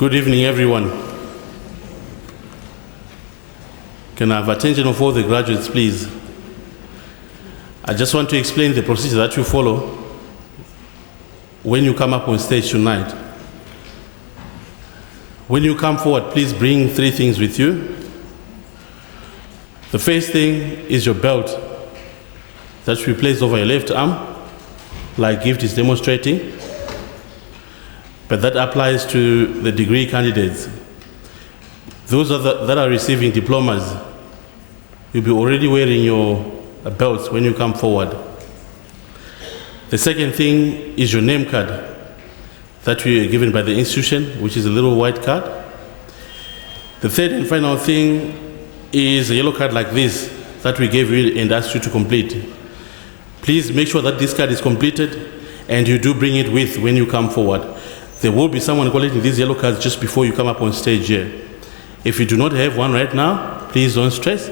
Good evening, everyone. Can I have attention of all the graduates, please? I just want to explain the procedure that you follow when you come up on stage tonight. When you come forward, please bring 3 things with you. The first thing is your belt that should be placed over your left arm, like Gift is demonstrating. But that applies to the degree candidates. Those that are receiving diplomas, you'll be already wearing your belts when you come forward. The second thing is your name card that you are given by the institution, which is a little white card. The third and final thing is a yellow card like this that we gave you and asked you to complete. Please make sure that this card is completed and you do bring it with when you come forward. There will be someone collecting these yellow cards just before you come up on stage here. If you do not have one right now, please don't stress.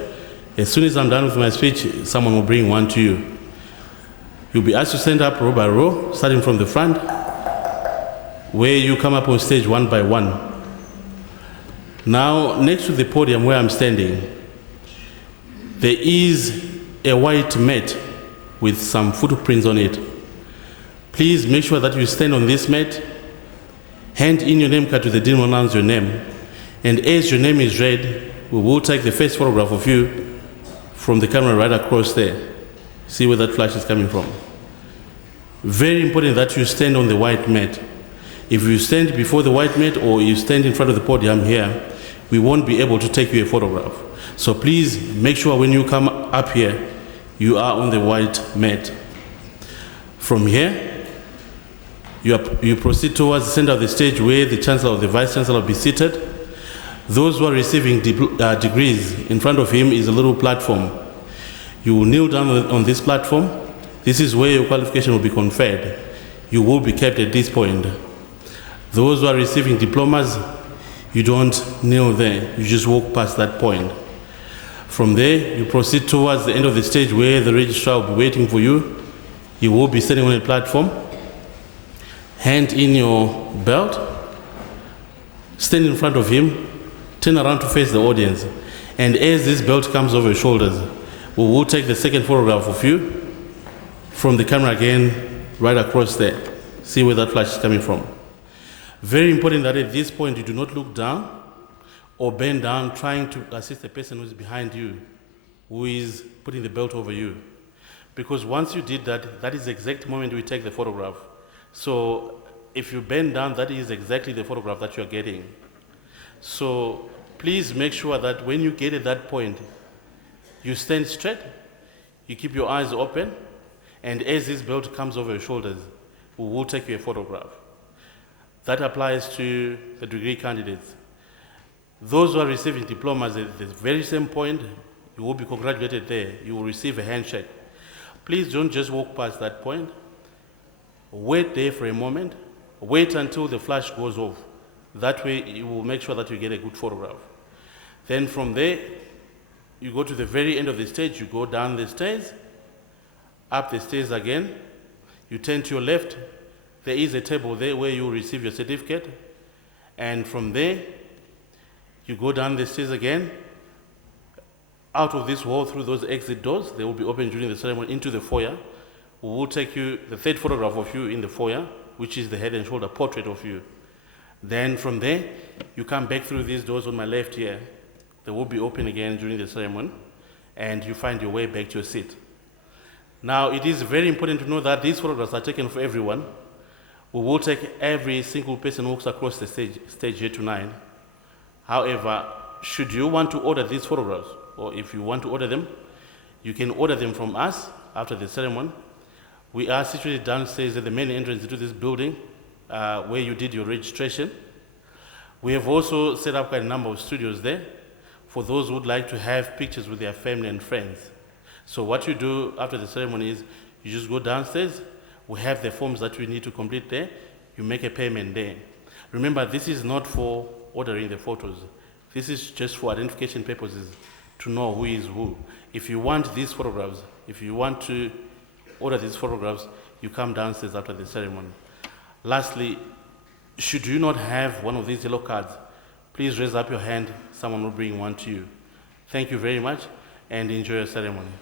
As soon as I'm done with my speech, someone will bring one to you. You'll be asked to stand up row by row, starting from the front, where you come up on stage one by one. Now, next to the podium where I'm standing, there is a white mat with some footprints on it. Please make sure that you stand on this mat, hand in your name card to the dean who announces your name, and as your name is read, we will take the first photograph of you from the camera right across there. See where that flash is coming from. Very important that you stand on the white mat. If you stand before the white mat or you stand in front of the podium here, we won't be able to take you a photograph. So please make sure when you come up here, you are on the white mat. From here, you proceed towards the center of the stage where the Chancellor or the Vice Chancellor will be seated. Those who are receiving degrees, in front of him is a little platform. You will kneel down on this platform. This is where your qualification will be conferred. You will be kept at this point. Those who are receiving diplomas, you don't kneel there. You just walk past that point. From there, you proceed towards the end of the stage where the registrar will be waiting for you. You will be standing on a platform. Hand in your belt, stand in front of him, turn around to face the audience. And as this belt comes over your shoulders, we will take the second photograph of you from the camera again, right across there. See where that flash is coming from. Very important that at this point you do not look down or bend down trying to assist the person who is behind you, who is putting the belt over you. Because once you did that, that is the exact moment we take the photograph. So if you bend down, that is exactly the photograph that you're getting. So please make sure that when you get at that point, you stand straight, you keep your eyes open, and as this belt comes over your shoulders, we will take you a photograph. That applies to the degree candidates. Those who are receiving diplomas at the very same point, you will be congratulated there. You will receive a handshake. Please don't just walk past that point. Wait there for a moment. Wait until the flash goes off. That way you will make sure that you get a good photograph. Then from there, you go to the very end of the stage, you go down the stairs, up the stairs again, you turn to your left, there is a table there where you will receive your certificate, and from there, you go down the stairs again, out of this hall through those exit doors, they will be open during the ceremony into the foyer. We will take you the third photograph of you in the foyer, which is the head and shoulder portrait of you. Then from there, you come back through these doors on my left here. They will be open again during the ceremony, and you find your way back to your seat. Now, it is very important to know that these photographs are taken for everyone. We will take every single person who walks across the stage here tonight. However, should you want to order these photographs, or if you want to order them, you can order them from us after the ceremony. We are situated downstairs at the main entrance to this building where you did your registration. We have also set up quite a number of studios there for those who would like to have pictures with their family and friends. So what you do after the ceremony is you just go downstairs. We have the forms that you need to complete there. You make a payment there. Remember, this is not for ordering the photos. This is just for identification purposes to know who is who. If you want these photographs, if you want to order these photographs, you come downstairs after the ceremony. Lastly, Should you not have one of these yellow cards, please raise up your hand. Someone will bring one to you. Thank you very much and enjoy your ceremony.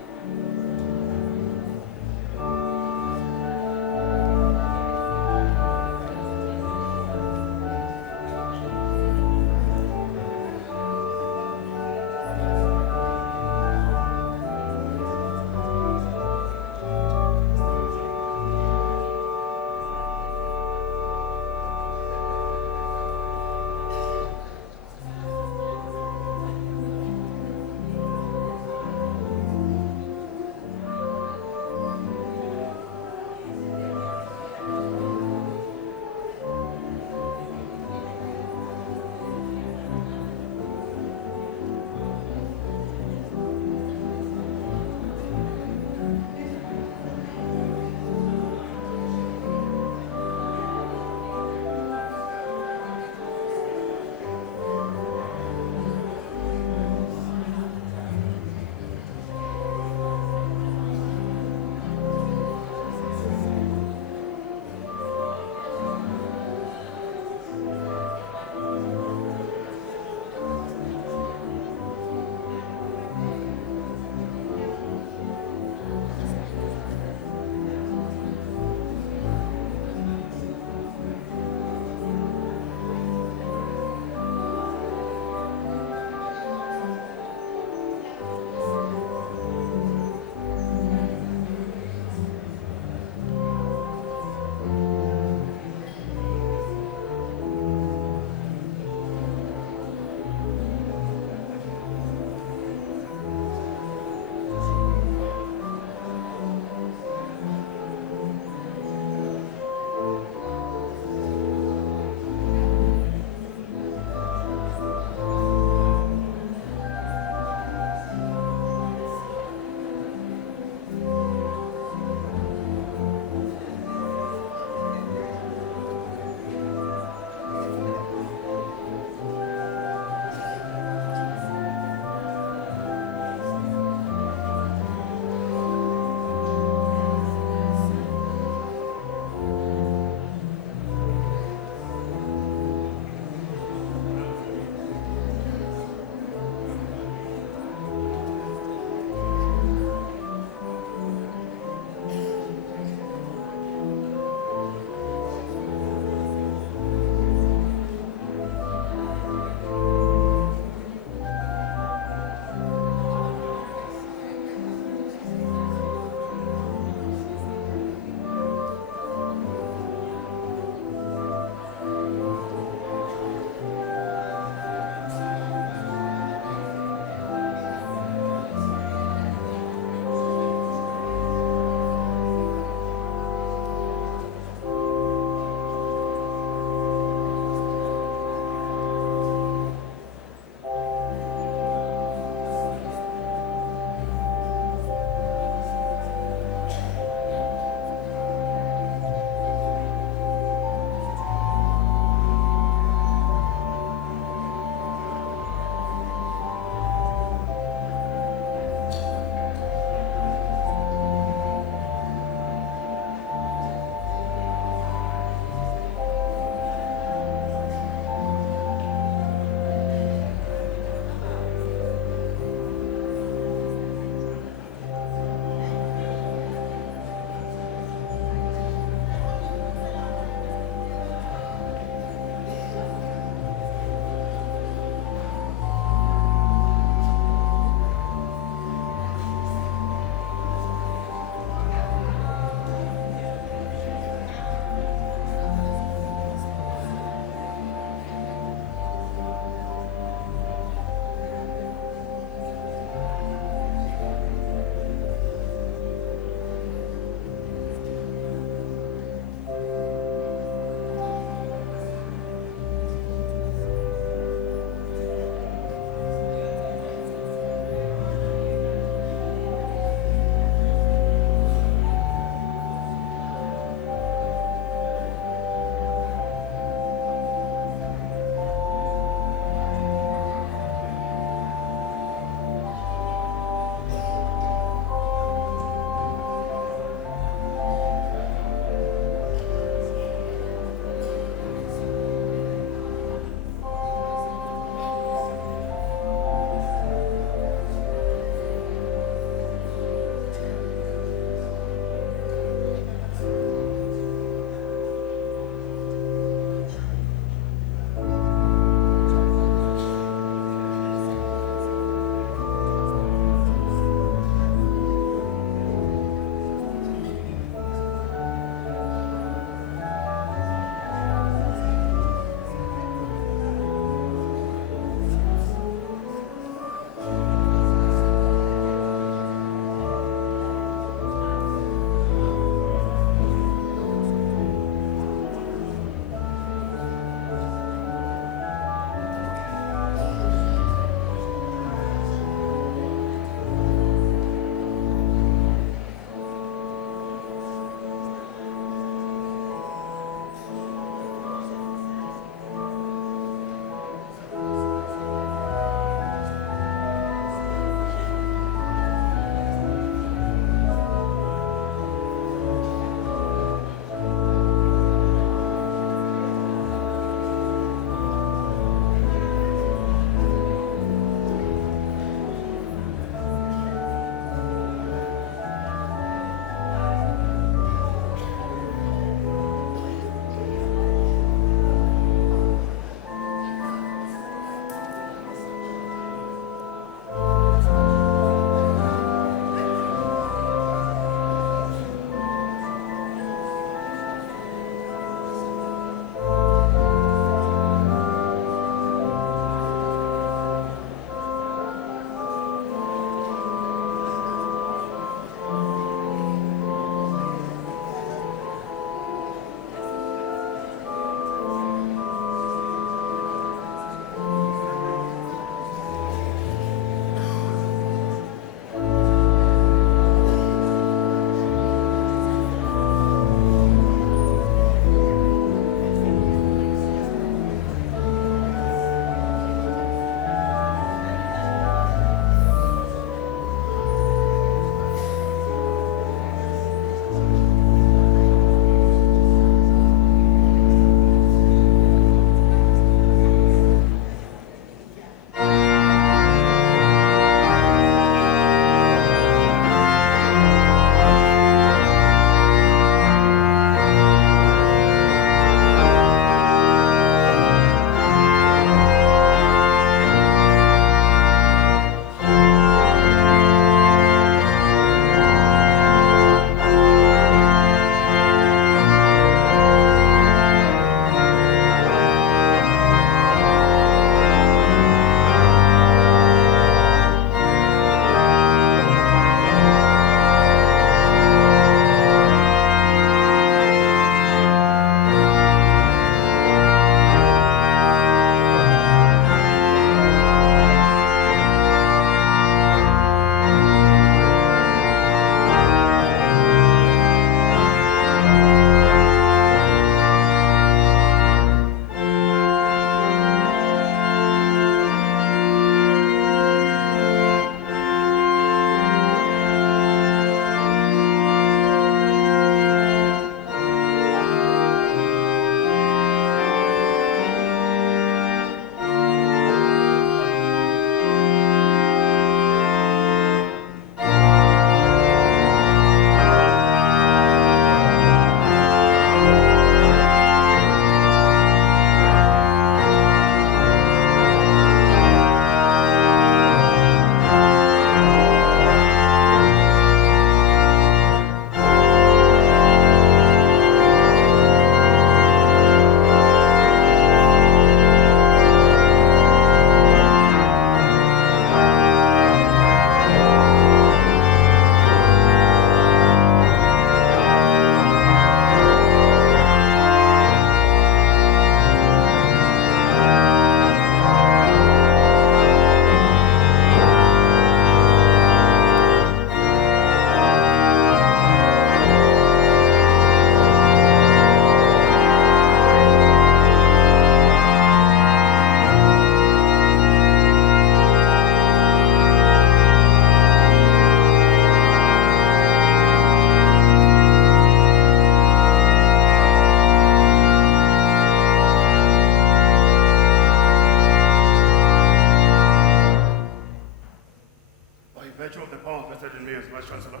appointed in me as Vice-Chancellor,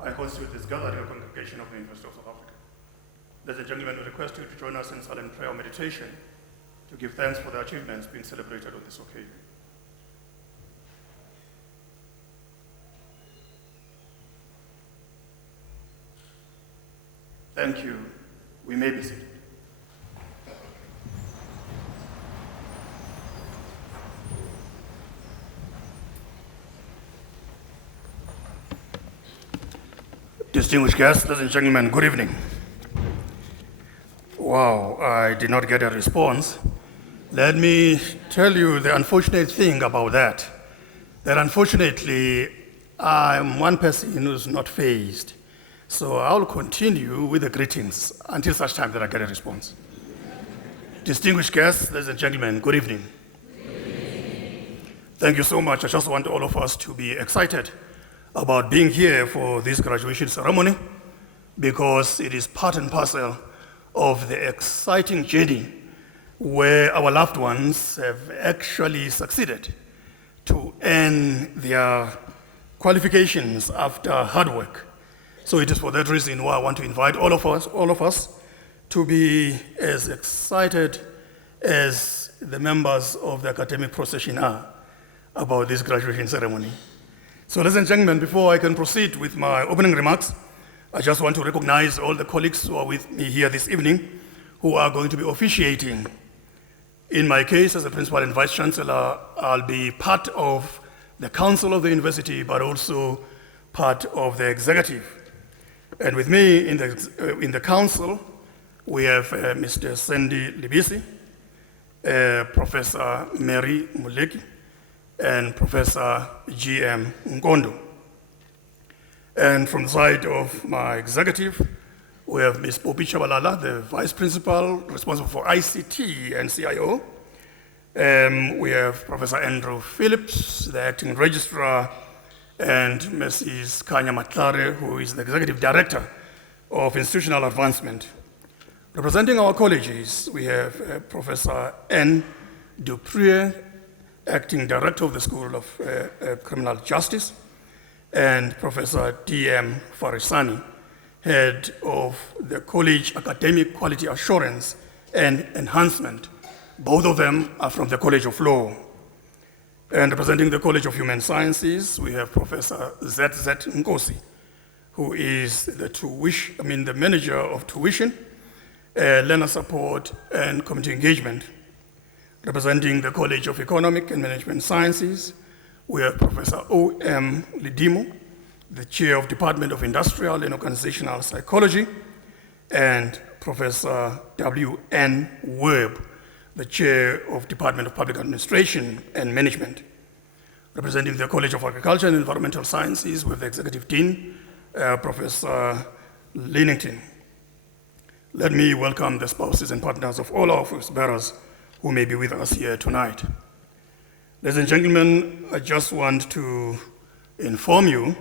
I constitute this gathering congregation of the University of South Africa. Ladies and gentlemen, we request you to join us in silent prayer or meditation to give thanks for the achievements being celebrated on this occasion. Thank you. We may be seated. Distinguished guests, ladies and gentlemen, good evening. Wow, I did not get a response. Let me tell you the unfortunate thing about that. That unfortunately, I'm one person who's not phased. So I'll continue with the greetings until such time that I get a response. Distinguished guests, ladies and gentlemen, good evening. Good evening. Thank you so much. I just want all of us to be excited about being here for this graduation ceremony because it is part and parcel of the exciting journey where our loved ones have actually succeeded to earn their qualifications after hard work. So it is for that reason why I want to invite all of us to be as excited as the members of the academic procession are about this graduation ceremony. So ladies and gentlemen, before I can proceed with my opening remarks, I just want to recognize all the colleagues who are with me here this evening who are going to be officiating. In my case, as a principal and vice chancellor, I'll be part of the council of the university, but also part of the executive. And with me in the council, we have Mr. Sandy Libisi, Professor Mary Muleki, and Professor G.M. Nkondo. And from the side of my executive, we have Ms. Popi Chabalala, the Vice Principal responsible for ICT and CIO. We have Professor Andrew Phillips, the Acting Registrar, and Mrs. Kanya Matlare, who is the Executive Director of Institutional Advancement. Representing our colleges, we have Professor N. Duprier, Acting Director of the School of Criminal Justice, and Professor D.M. Farisani, Head of the College Academic Quality Assurance and Enhancement. Both of them are from the College of Law. And representing the College of Human Sciences, we have Professor Z.Z. Nkosi, who is the manager of tuition, learner support, and community engagement. Representing the College of Economic and Management Sciences, we have Professor O.M. Lidimo, the Chair of Department of Industrial and Organizational Psychology, and Professor W.N. Webb, the Chair of Department of Public Administration and Management. Representing the College of Agriculture and Environmental Sciences, we have the Executive Dean, Professor Linnington. Let me welcome the spouses and partners of all our office bearers who may be with us here tonight. Ladies and gentlemen, I just want to inform you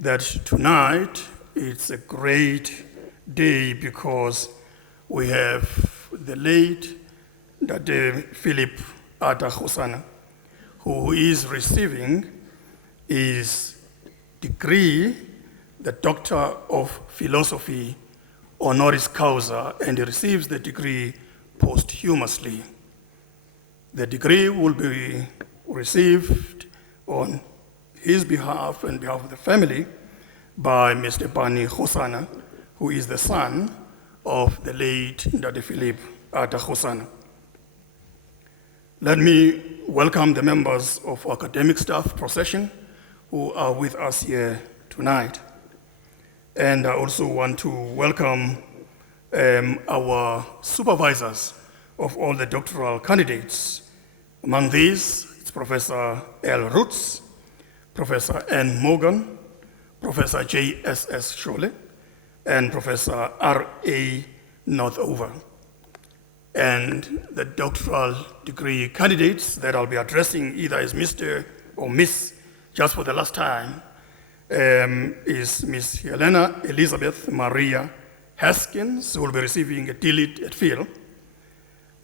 that tonight it's a great day because we have the late Dr. Philip Ata Khosana, who is receiving his degree, the Doctor of Philosophy honoris causa, and he receives the degree posthumously. The degree will be received on his behalf and behalf of the family by Mr. Bani Khosana, who is the son of the late Dr. Philip Ata Khosana. Let me welcome the members of academic staff procession who are with us here tonight. And I also want to welcome our supervisors of all the doctoral candidates. Among these, it's Professor L. Roots, Professor N. Morgan, Professor J.S.S. Shole, and Professor R.A. Northover. And the doctoral degree candidates that I'll be addressing either as Mr. or Miss, just for the last time, is Miss Helena Elizabeth Maria Haskins, who will be receiving a DLitt at Phil,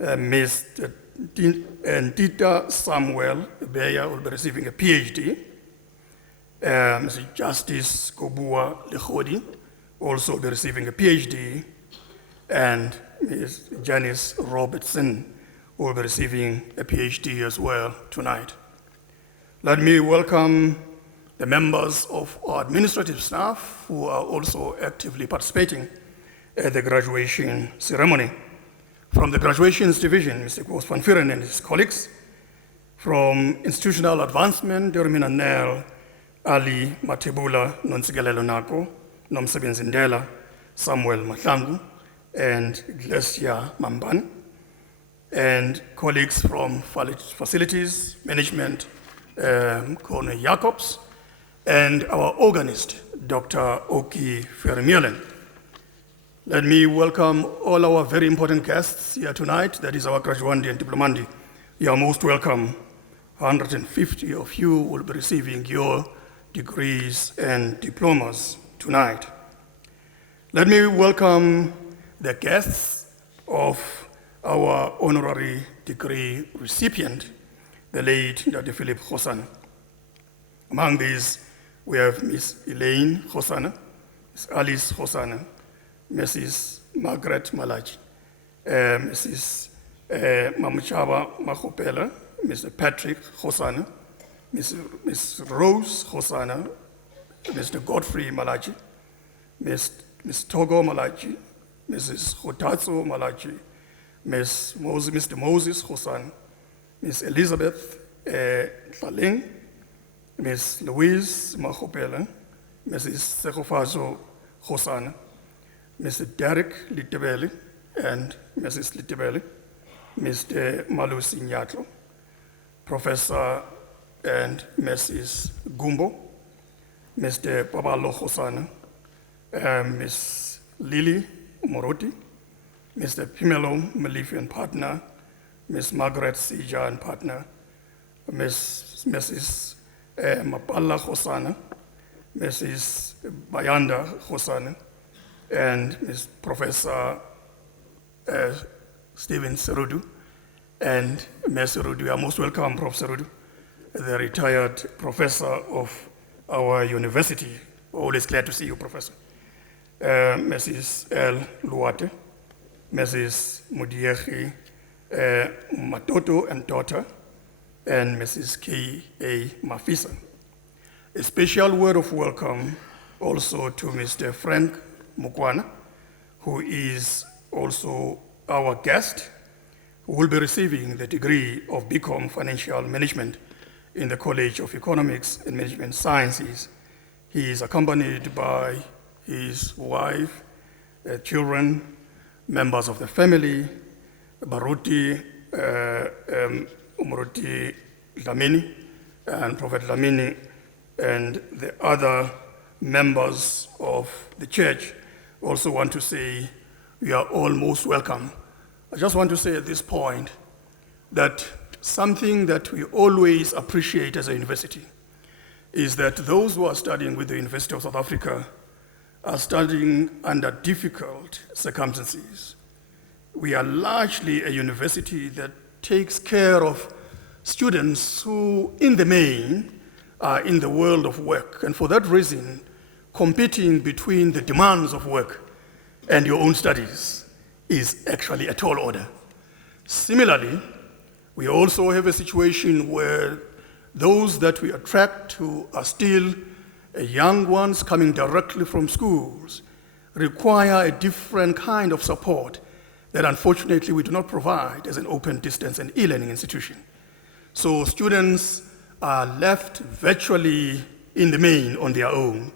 Mr. Tita Samuel Beya will be receiving a PhD, Mr. Justice Kobua Lekhodi also be receiving a PhD, and Ms. Janice Robertson will be receiving a PhD as well tonight. Let me welcome the members of our administrative staff who are also actively participating at the graduation ceremony. From the graduations division, Mr. Koos van Vuren and his colleagues. From institutional advancement, Dormina Nel, Ali Matebula, Nonsigalelo Nako, Nomsebenzi Ndela, Samuel Mahlangu, and Glacia Mamban. And colleagues from facilities, management, Kone Jacobs, and our organist, Dr. Oki Fermielen. Let me welcome all our very important guests here tonight. That is our graduandi and diplomandi. You are most welcome. 150 of you will be receiving your degrees and diplomas tonight. Let me welcome the guests of our honorary degree recipient, the late Dr. Philip Khosana. Among these, we have Ms. Elaine Khosana, Ms. Alice Khosana, Mrs. Margaret Malachi, Mrs. Mamuchaba Mahopela, Mr. Patrick Khosana, Ms. Rose Khosana, Mr. Godfrey Malachi, Ms. Togo Malachi, Mrs. Hotatso Malachi, Mr. Moses Khosana, Ms. Elizabeth Tlaling, Ms. Louise Mahopela, Mrs. Sekhofazo Khosana, Mr. Derek Litebele and Mrs. Litebele, Mr. Malusi Nyatlo, Professor and Mrs. Gumbo, Mr. Babalo Khosana, Ms. Lily Moroti, Mr. Pimelo Malifi and partner, Ms. Margaret Sija and partner, Mrs. Mapala Khosana, Mrs. Bayanda Khosana, and Ms. Professor Stephen Serudu, and Ms. Serudu. You are most welcome, Prof. Serudu, the retired professor of our university. Always glad to see you, Professor. Mrs. L. Luate, Mrs. Mudiechi Matoto and daughter, and Mrs. K.A. Mafisa. A special word of welcome also to Mr. Frank Mukwana, who is also our guest, who will be receiving the degree of BCom Financial Management in the College of Economics and Management Sciences. He is accompanied by his wife, children, members of the family, Baruti, Umuruti Lamini, and Prophet Lamini, and the other members of the church. Also want to say we are all most welcome. I just want to say at this point that something that we always appreciate as a university is that those who are studying with the University of South Africa are studying under difficult circumstances. We are largely a university that takes care of students who, in the main, are in the world of work. And for that reason, competing between the demands of work and your own studies is actually a tall order. Similarly, we also have a situation where those that we attract who are still young ones coming directly from schools require a different kind of support that unfortunately we do not provide as an open distance and e-learning institution. So students are left virtually in the main on their own.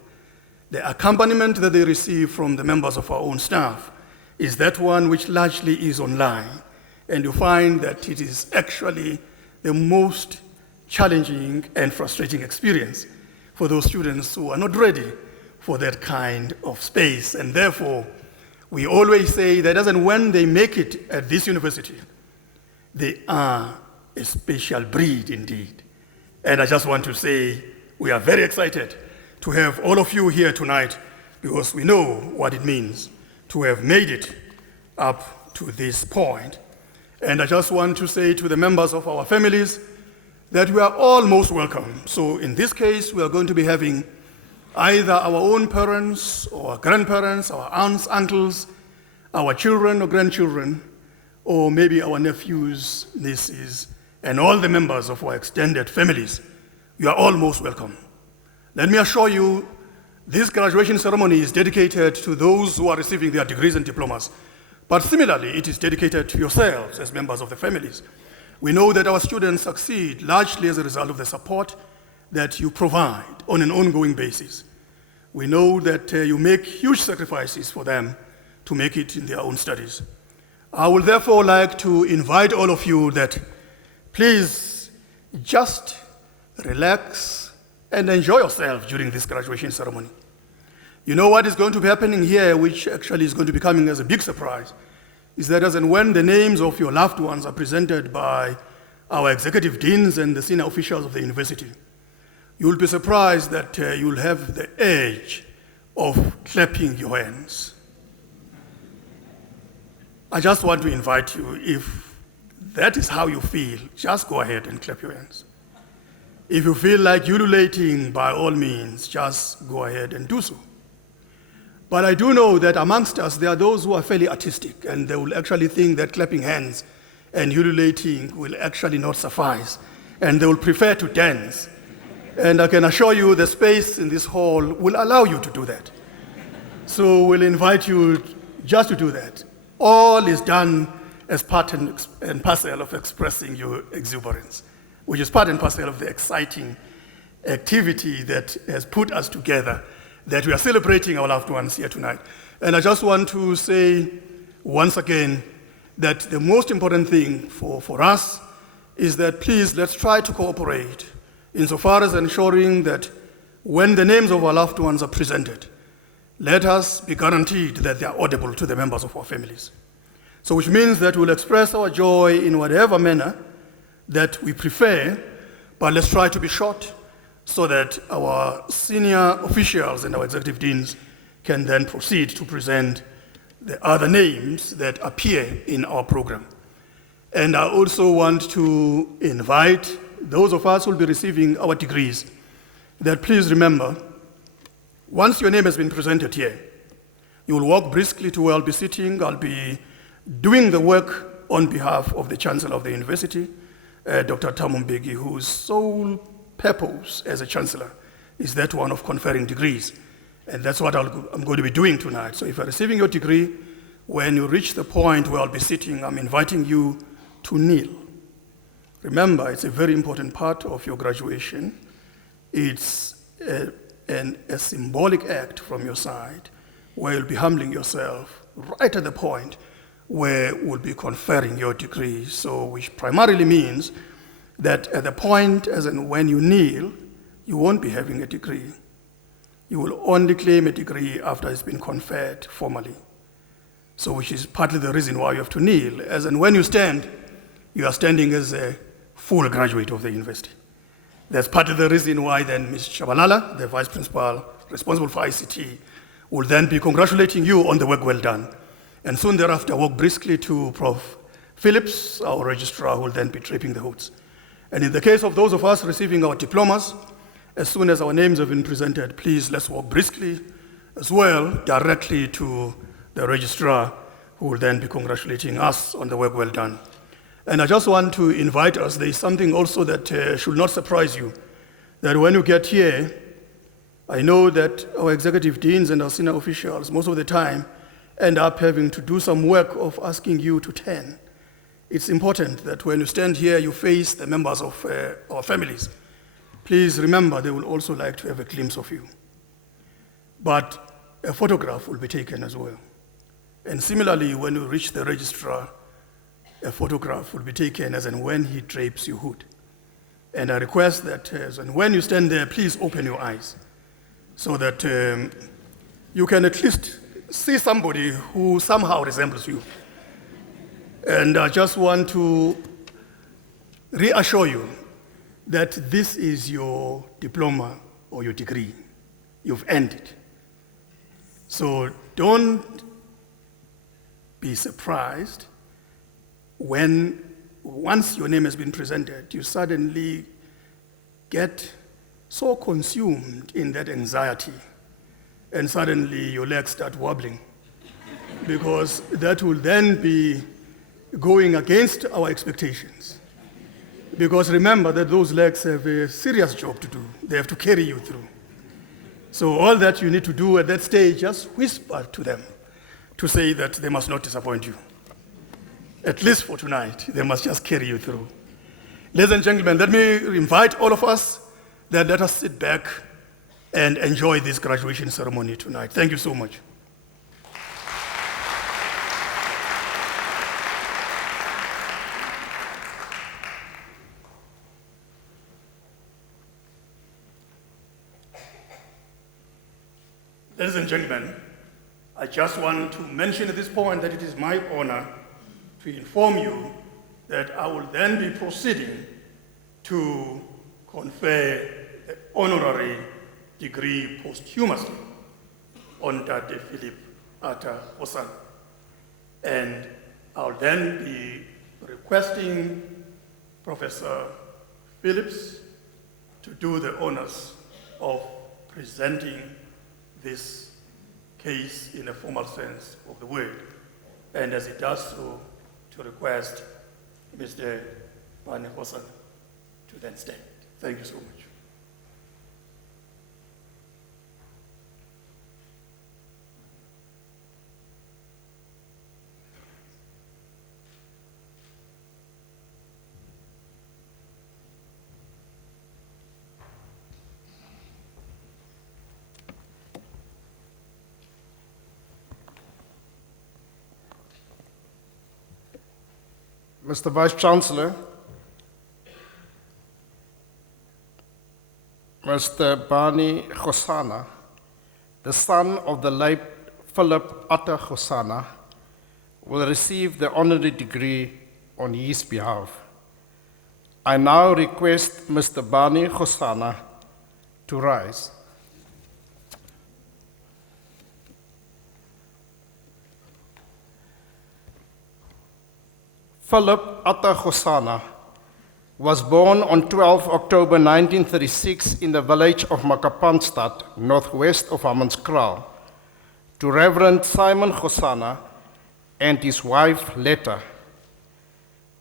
The accompaniment that they receive from the members of our own staff is that one which largely is online. And you find that it is actually the most challenging and frustrating experience for those students who are not ready for that kind of space. And therefore, we always say that as and when they make it at this university, they are a special breed indeed. And I just want to say we are very excited to have all of you here tonight because we know what it means to have made it up to this point. And I just want to say to the members of our families that we are all most welcome. So in this case, we are going to be having either our own parents or our grandparents, our aunts, uncles, our children or grandchildren, or maybe our nephews, nieces, and all the members of our extended families. You are all most welcome. Let me assure you, this graduation ceremony is dedicated to those who are receiving their degrees and diplomas. But similarly, it is dedicated to yourselves as members of the families. We know that our students succeed largely as a result of the support that you provide on an ongoing basis. We know that you make huge sacrifices for them to make it in their own studies. I would therefore like to invite all of you that please just relax and enjoy yourself during this graduation ceremony. You know what is going to be happening here, which actually is going to be coming as a big surprise, is that as and when the names of your loved ones are presented by our executive deans and the senior officials of the university, you will be surprised that you will have the urge of clapping your hands. I just want to invite you, if that is how you feel, just go ahead and clap your hands. If you feel like ululating, by all means, just go ahead and do so. But I do know that amongst us, there are those who are fairly artistic, and they will actually think that clapping hands and ululating will actually not suffice, and they will prefer to dance. And I can assure you the space in this hall will allow you to do that. So we'll invite you just to do that. All is done as part and parcel of expressing your exuberance, which is part and parcel of the exciting activity that has put us together, that we are celebrating our loved ones here tonight. And I just want to say once again that the most important thing for us is that please let's try to cooperate insofar as ensuring that when the names of our loved ones are presented, let us be guaranteed that they are audible to the members of our families. So which means that we'll express our joy in whatever manner that we prefer, but let's try to be short so that our senior officials and our executive deans can then proceed to present the other names that appear in our program. And I also want to invite those of us who will be receiving our degrees that please remember, once your name has been presented here, you will walk briskly to where I'll be sitting. I'll be doing the work on behalf of the Chancellor of the University, Dr. Thabo Mbeki, whose sole purpose as a Chancellor is that one of conferring degrees. And that's what I'm going to be doing tonight. So if you're receiving your degree, when you reach the point where I'll be sitting, I'm inviting you to kneel. Remember, it's a very important part of your graduation. It's a symbolic act from your side where you'll be humbling yourself right at the point where we'll be conferring your degree. So which primarily means that at the point as in when you kneel, you won't be having a degree. You will only claim a degree after it's been conferred formally. So which is partly the reason why you have to kneel. As in when you stand, you are standing as a full graduate of the university. That's part of the reason why then Ms. Shabalala, the Vice Principal responsible for ICT, will then be congratulating you on the work well done. And soon thereafter, walk briskly to Prof. Phillips, our registrar, who will then be draping the hoods. And in the case of those of us receiving our diplomas, as soon as our names have been presented, please let's walk briskly as well directly to the registrar, who will then be congratulating us on the work well done. And I just want to invite us, there is something also that should not surprise you, that when you get here, I know that our executive deans and our senior officials most of the time end up having to do some work of asking you to turn. It's important that when you stand here, you face the members of our families. Please remember, they will also like to have a glimpse of you. But a photograph will be taken as well. And similarly, when you reach the registrar, a photograph will be taken as and when he drapes your hood. And I request that as and when you stand there, please open your eyes so that you can at least see somebody who somehow resembles you. And I just want to reassure you that this is your diploma or your degree. You've earned it. So don't be surprised when once your name has been presented, you suddenly get so consumed in that anxiety and suddenly your legs start wobbling, because that will then be going against our expectations. Because remember that those legs have a serious job to do. They have to carry you through. So all that you need to do at that stage, just whisper to them to say that they must not disappoint you. At least for tonight, they must just carry you through. Ladies and gentlemen, let me invite all of us that let us sit back and enjoy this graduation ceremony tonight. Thank you so much. Ladies and gentlemen, I just want to mention at this point that it is my honor to inform you that I will then be proceeding to confer the honorary degree posthumously on Dr. Philip Atta Hosan. And I'll then be requesting Professor Phillips to do the honors of presenting this case in a formal sense of the word. And as he does so, to request Mr. Bani Hosan to then stand. Thank you so much. Mr. Vice-Chancellor, Mr. Bani Khosana, the son of the late Philip Atta Khosana, will receive the honorary degree on his behalf. I now request Mr. Bani Khosana to rise. Philip Atta Khosana was born on 12 October 1936 in the village of Makapanstad, northwest of Hammanskraal, to Reverend Simon Khosana and his wife Letta.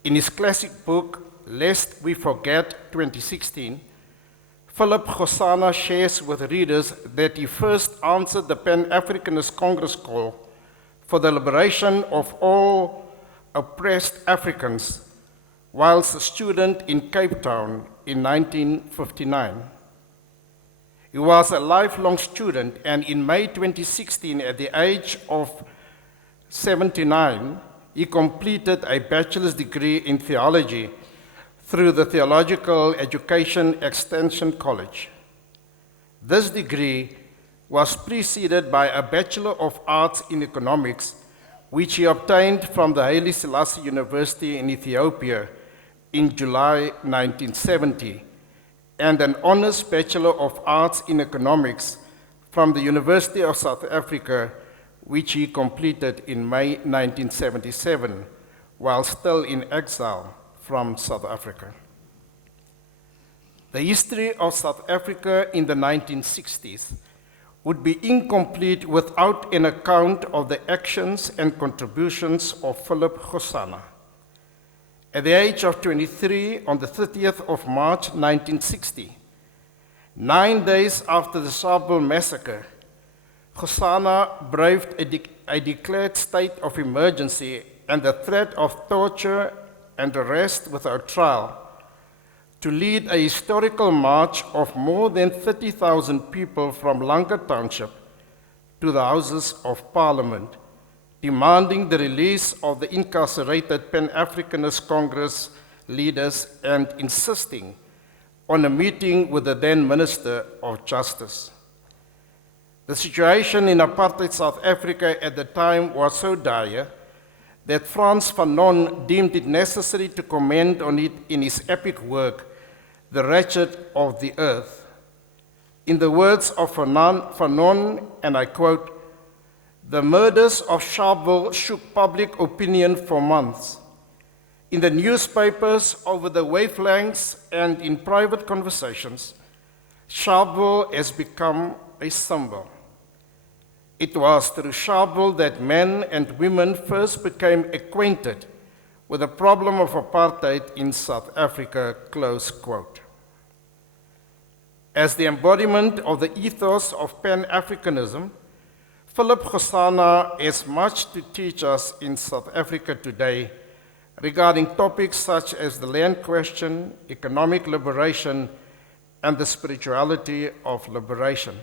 In his classic book, Lest We Forget 2016, Philip Khosana shares with readers that he first answered the Pan-Africanist Congress call for the liberation of all oppressed Africans whilst a student in Cape Town in 1959. He was a lifelong student, and in May 2016, at the age of 79, he completed a bachelor's degree in theology through the Theological Education Extension College. This degree was preceded by a Bachelor of Arts in Economics, which he obtained from the Haile Selassie University in Ethiopia in July 1970, and an Honours Bachelor of Arts in Economics from the University of South Africa, which he completed in May 1977, while still in exile from South Africa. The history of South Africa in the 1960s would be incomplete without an account of the actions and contributions of Philip Khosana. At the age of 23, on the 30th of March 1960, 9 days after the Sharpeville massacre, Khosana braved a declared state of emergency and the threat of torture and arrest without trial to lead a historical march of more than 30,000 people from Lanka Township to the Houses of Parliament, demanding the release of the incarcerated Pan-Africanist Congress leaders and insisting on a meeting with the then Minister of Justice. The situation in apartheid South Africa at the time was so dire that Frans Fanon deemed it necessary to comment on it in his epic work, The Wretched of the Earth. In the words of Fanon, and I quote, "The murders of Sharpeville shook public opinion for months. In the newspapers, over the wavelengths, and in private conversations, Sharpeville has become a symbol. It was through Sharpeville that men and women first became acquainted with the problem of apartheid in South Africa, close quote. As the embodiment of the ethos of Pan-Africanism, Philip Gosana has much to teach us in South Africa today regarding topics such as the land question, economic liberation, and the spirituality of liberation.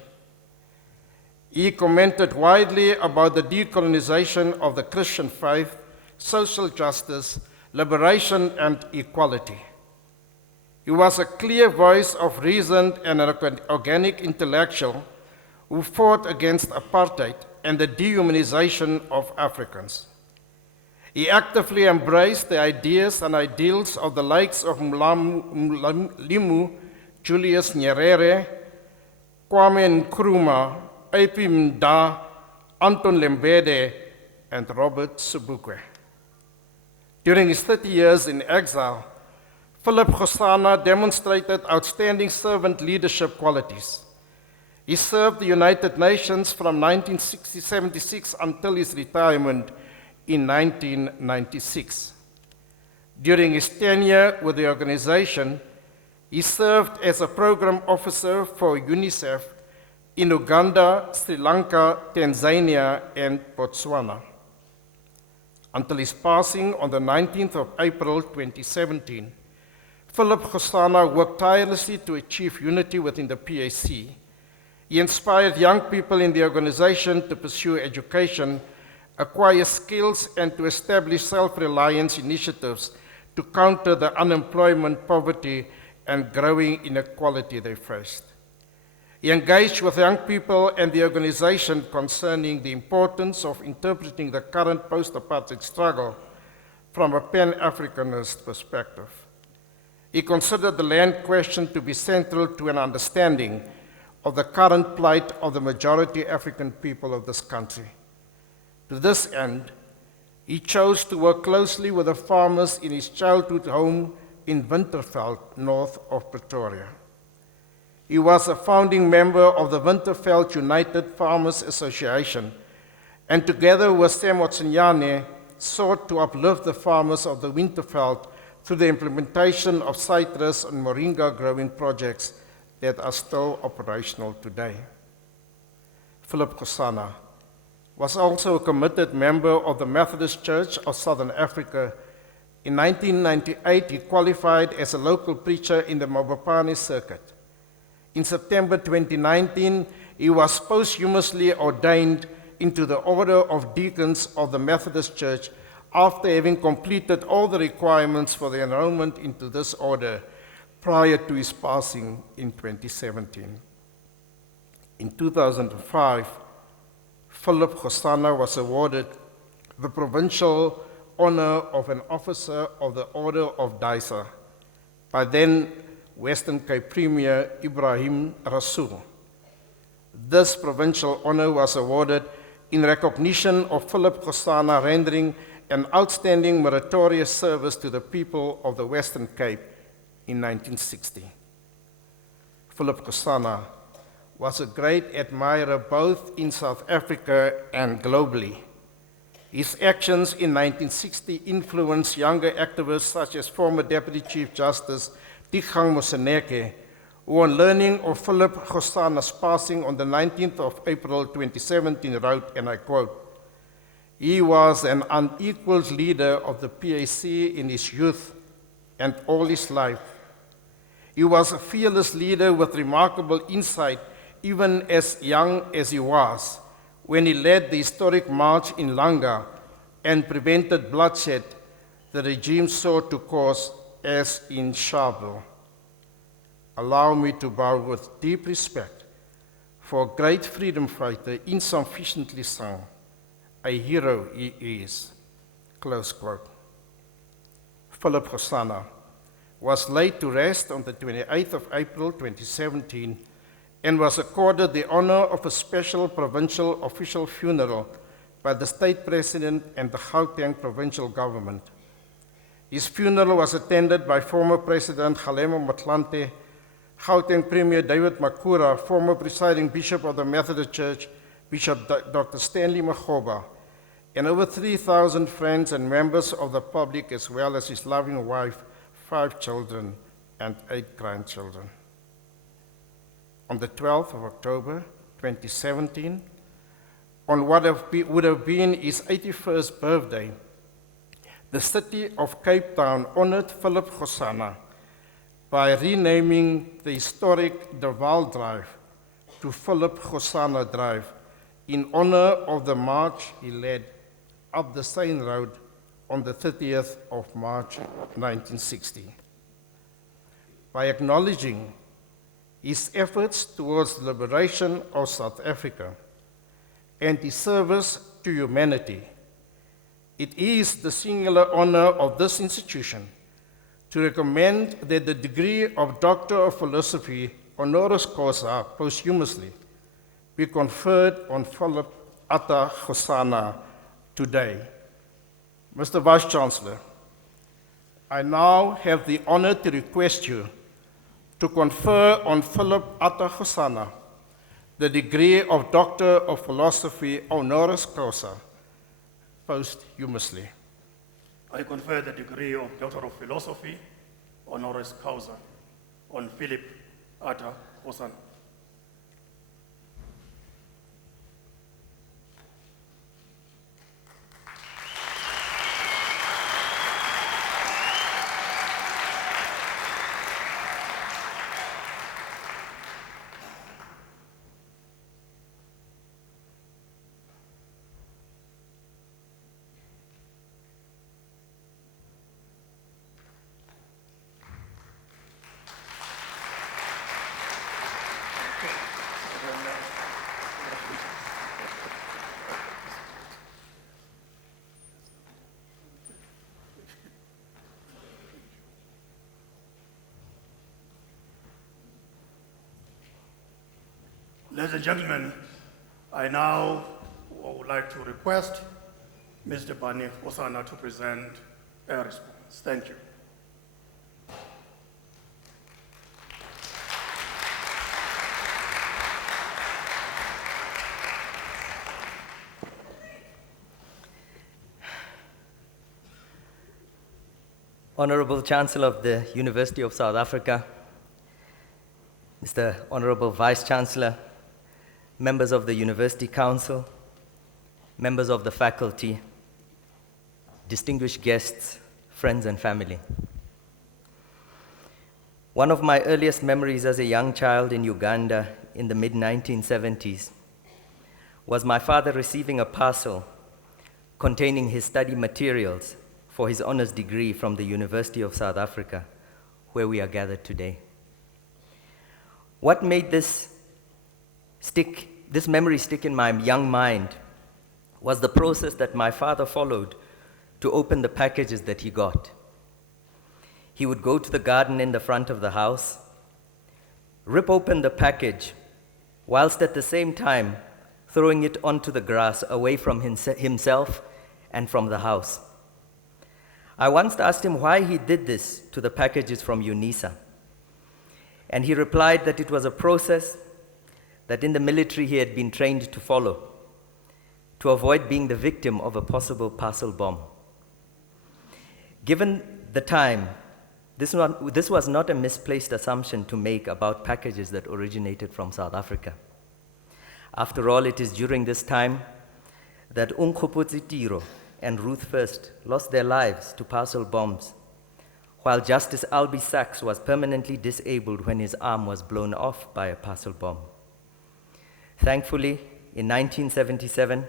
He commented widely about the decolonization of the Christian faith, social justice, liberation, and equality. He was a clear voice of reason and an organic intellectual who fought against apartheid and the dehumanization of Africans. He actively embraced the ideas and ideals of the likes of Limu, Julius Nyerere, Kwame Nkrumah, A.P. Mda, Anton Lembede, and Robert Sobukwe. During his 30 years in exile, Philip Gosana demonstrated outstanding servant leadership qualities. He served the United Nations from 1976 until his retirement in 1996. During his tenure with the organization, he served as a program officer for UNICEF in Uganda, Sri Lanka, Tanzania, and Botswana. Until his passing on the 19th of April 2017, Philip Gosana worked tirelessly to achieve unity within the PAC. He inspired young people in the organization to pursue education, acquire skills, and to establish self-reliance initiatives to counter the unemployment, poverty, and growing inequality they faced. He engaged with young people and the organization concerning the importance of interpreting the current post-apartheid struggle from a Pan-Africanist perspective. He considered the land question to be central to an understanding of the current plight of the majority African people of this country. To this end, he chose to work closely with the farmers in his childhood home in Winterveld, north of Pretoria. He was a founding member of the Winterveld United Farmers Association, and together with Sam Otsinyane, sought to uplift the farmers of the Winterveld through the implementation of citrus and moringa growing projects that are still operational today. Philip Gosana was also a committed member of the Methodist Church of Southern Africa. In 1998, he qualified as a local preacher in the Mabopane circuit. In September 2019, he was posthumously ordained into the Order of Deacons of the Methodist Church after having completed all the requirements for the enrollment into this order prior to his passing in 2017. In 2005, Philip Gosana was awarded the provincial honor of an officer of the Order of Daisa by then Western Cape Premier Ibrahim Rasool. This provincial honor was awarded in recognition of Philip Gosana rendering an outstanding meritorious service to the people of the Western Cape in 1960. Philip Gosana was a great admirer both in South Africa and globally. His actions in 1960 influenced younger activists such as former Deputy Chief Justice Dikgang Moseneke, who on learning of Philip Gosana's passing on the 19th of April 2017 wrote, and I quote, "He was an unequaled leader of the PAC in his youth and all his life. He was a fearless leader with remarkable insight, even as young as he was, when he led the historic march in Langa and prevented bloodshed the regime sought to cause as in Sharpeville. Allow me to bow with deep respect for a great freedom fighter insufficiently sung. A hero he is." Close quote. Philip Gosana was laid to rest on the 28th of April 2017 and was accorded the honor of a special provincial official funeral by the state president and the Gauteng provincial government. His funeral was attended by former President Kgalema Motlanthe, Gauteng Premier David Makura, former presiding Bishop of the Methodist Church, Bishop Dr. Stanley Magoba, and over 3,000 friends and members of the public, as well as his loving wife, 5 children, and 8 grandchildren. On the 12th of October, 2017, on what would have been his 81st birthday, the city of Cape Town honored Philip Gosana by renaming the historic Derval Drive to Philip Gosana Drive in honor of the march he led up the Seine Road on the 30th of March, 1960. By acknowledging his efforts towards the liberation of South Africa and his service to humanity, it is the singular honor of this institution to recommend that the degree of Doctor of Philosophy honoris causa posthumously be conferred on Philip Atta Gosana today. Mr. Vice-Chancellor, I now have the honor to request you to confer on Philip Atta Gosana the degree of Doctor of Philosophy honoris causa posthumously. I confer the degree of Doctor of Philosophy honoris causa on Philip Atta Gosana. Ladies and gentlemen, I now would like to request Mr. Bani Gosana to present a response. Thank you. Honorable Chancellor of the University of South Africa, Mr. Honorable Vice-Chancellor, members of the University Council, members of the faculty, distinguished guests, friends and family. One of my earliest memories as a young child in Uganda in the mid-1970s was my father receiving a parcel containing his study materials for his honors degree from the University of South Africa, where we are gathered today. What made this memory stick in my young mind was the process that my father followed to open the packages that he got. He would go to the garden in the front of the house, rip open the package, whilst at the same time throwing it onto the grass away from himself and from the house. I once asked him why he did this to the packages from Unisa, and he replied that it was a process that in the military he had been trained to follow to avoid being the victim of a possible parcel bomb. Given the time, this was not a misplaced assumption to make about packages that originated from South Africa. After all, it is during this time that Unkgopotse Tiro and Ruth First lost their lives to parcel bombs, while Justice Albie Sachs was permanently disabled when his arm was blown off by a parcel bomb. Thankfully, in 1977,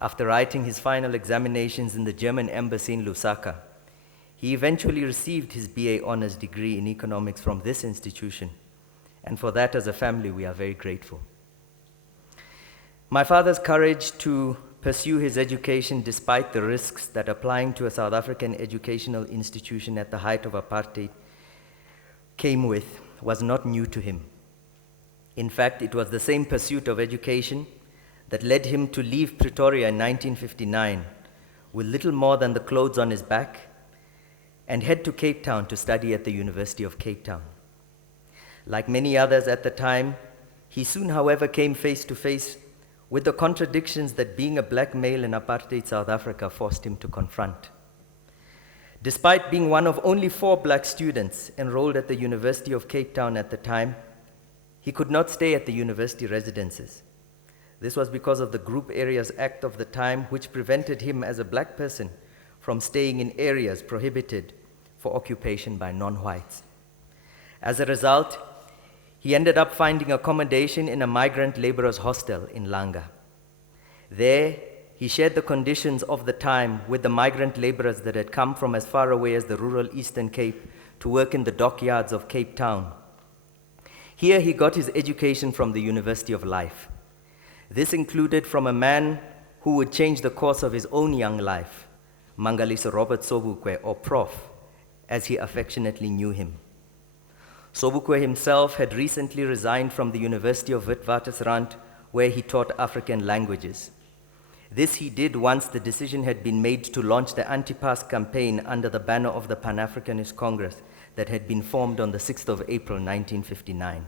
after writing his final examinations in the German embassy in Lusaka, he eventually received his BA honors degree in economics from this institution, and for that, as a family, we are very grateful. My father's courage to pursue his education despite the risks that applying to a South African educational institution at the height of apartheid came with was not new to him. In fact, it was the same pursuit of education that led him to leave Pretoria in 1959 with little more than the clothes on his back and head to Cape Town to study at the University of Cape Town. Like many others at the time, he soon, however, came face to face with the contradictions that being a black male in apartheid South Africa forced him to confront. Despite being one of only 4 black students enrolled at the University of Cape Town at the time, he could not stay at the university residences. This was because of the Group Areas Act of the time, which prevented him as a black person from staying in areas prohibited for occupation by non-whites. As a result, he ended up finding accommodation in a migrant laborers' hostel in Langa. There, he shared the conditions of the time with the migrant laborers that had come from as far away as the rural Eastern Cape to work in the dockyards of Cape Town. Here, he got his education from the University of Life. This included from a man who would change the course of his own young life, Mangaliso Robert Sobukwe, or Prof, as he affectionately knew him. Sobukwe himself had recently resigned from the University of Witwatersrand, where he taught African languages. This he did once the decision had been made to launch the anti-pass campaign under the banner of the Pan-Africanist Congress that had been formed on the 6th of April 1959.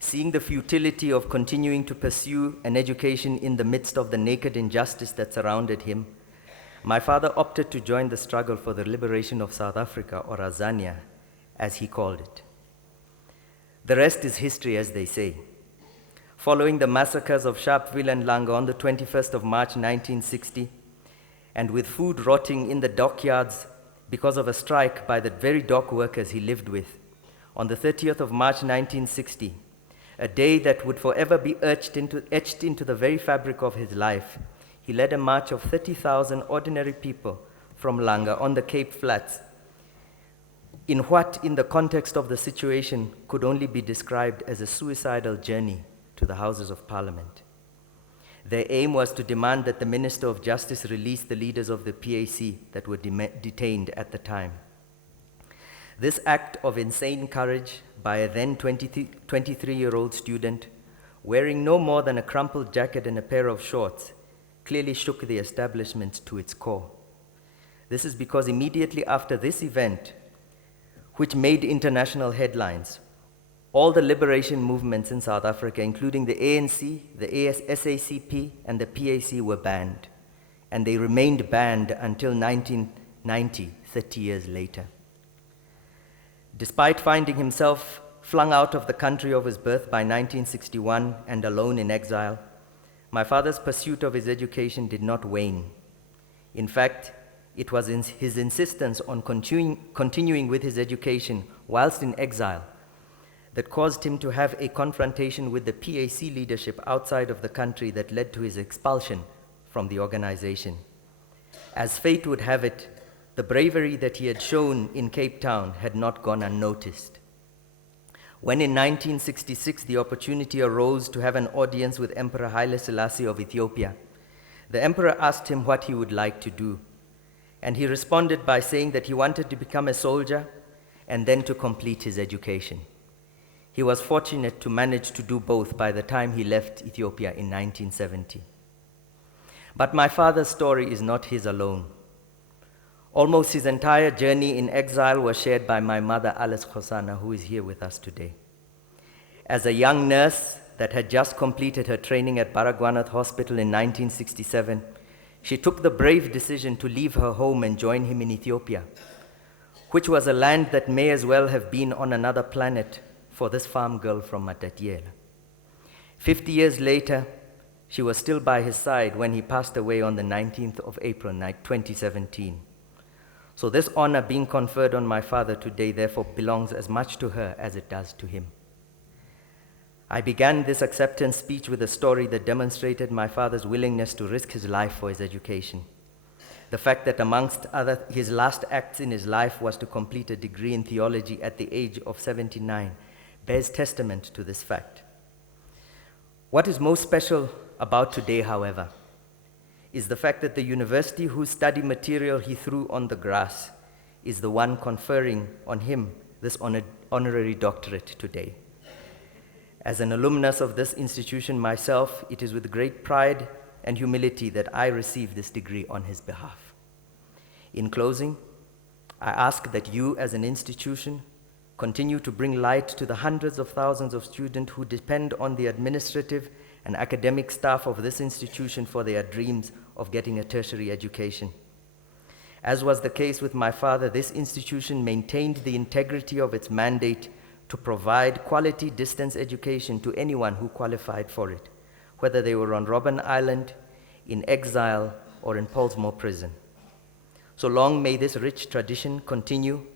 Seeing the futility of continuing to pursue an education in the midst of the naked injustice that surrounded him, my father opted to join the struggle for the liberation of South Africa, or Azania, as he called it. The rest is history, as they say. Following the massacres of Sharpeville and Langa on the 21st of March 1960, and with food rotting in the dockyards because of a strike by the very dock workers he lived with, on the 30th of March 1960, a day that would forever be etched into the very fabric of his life, he led a march of 30,000 ordinary people from Langa on the Cape Flats in what, in the context of the situation, could only be described as a suicidal journey to the Houses of Parliament. Their aim was to demand that the Minister of Justice release the leaders of the PAC that were detained at the time. This act of insane courage by a then 23-year-old student, wearing no more than a crumpled jacket and a pair of shorts, clearly shook the establishment to its core. This is because immediately after this event, which made international headlines, all the liberation movements in South Africa, including the ANC, the SACP, and the PAC, were banned, and they remained banned until 1990, 30 years later. Despite finding himself flung out of the country of his birth by 1961 and alone in exile, my father's pursuit of his education did not wane. In fact, it was his insistence on continuing with his education whilst in exile that caused him to have a confrontation with the PAC leadership outside of the country that led to his expulsion from the organization. As fate would have it, the bravery that he had shown in Cape Town had not gone unnoticed. When in 1966 the opportunity arose to have an audience with Emperor Haile Selassie of Ethiopia, the emperor asked him what he would like to do, and he responded by saying that he wanted to become a soldier and then to complete his education. He was fortunate to manage to do both by the time he left Ethiopia in 1970. But my father's story is not his alone. Almost his entire journey in exile was shared by my mother, Alice Khosana, who is here with us today. As a young nurse that had just completed her training at Baragwanath Hospital in 1967, she took the brave decision to leave her home and join him in Ethiopia, which was a land that may as well have been on another planet for this farm girl from Matatiele. 50 years later, she was still by his side when he passed away on the 19th of April, 2017. So this honor being conferred on my father today therefore belongs as much to her as it does to him. I began this acceptance speech with a story that demonstrated my father's willingness to risk his life for his education. The fact that amongst other, his last acts in his life was to complete a degree in theology at the age of 79 bears testament to this fact. What is most special about today, however, is the fact that the university whose study material he threw on the grass is the one conferring on him this honorary doctorate today. As an alumnus of this institution myself, it is with great pride and humility that I receive this degree on his behalf. In closing, I ask that you, as an institution, continue to bring light to the hundreds of thousands of students who depend on the administrative and academic staff of this institution for their dreams of getting a tertiary education. As was the case with my father, this institution maintained the integrity of its mandate to provide quality distance education to anyone who qualified for it, whether they were on Robben Island, in exile, or in Pollsmoor prison. So long may this rich tradition continue,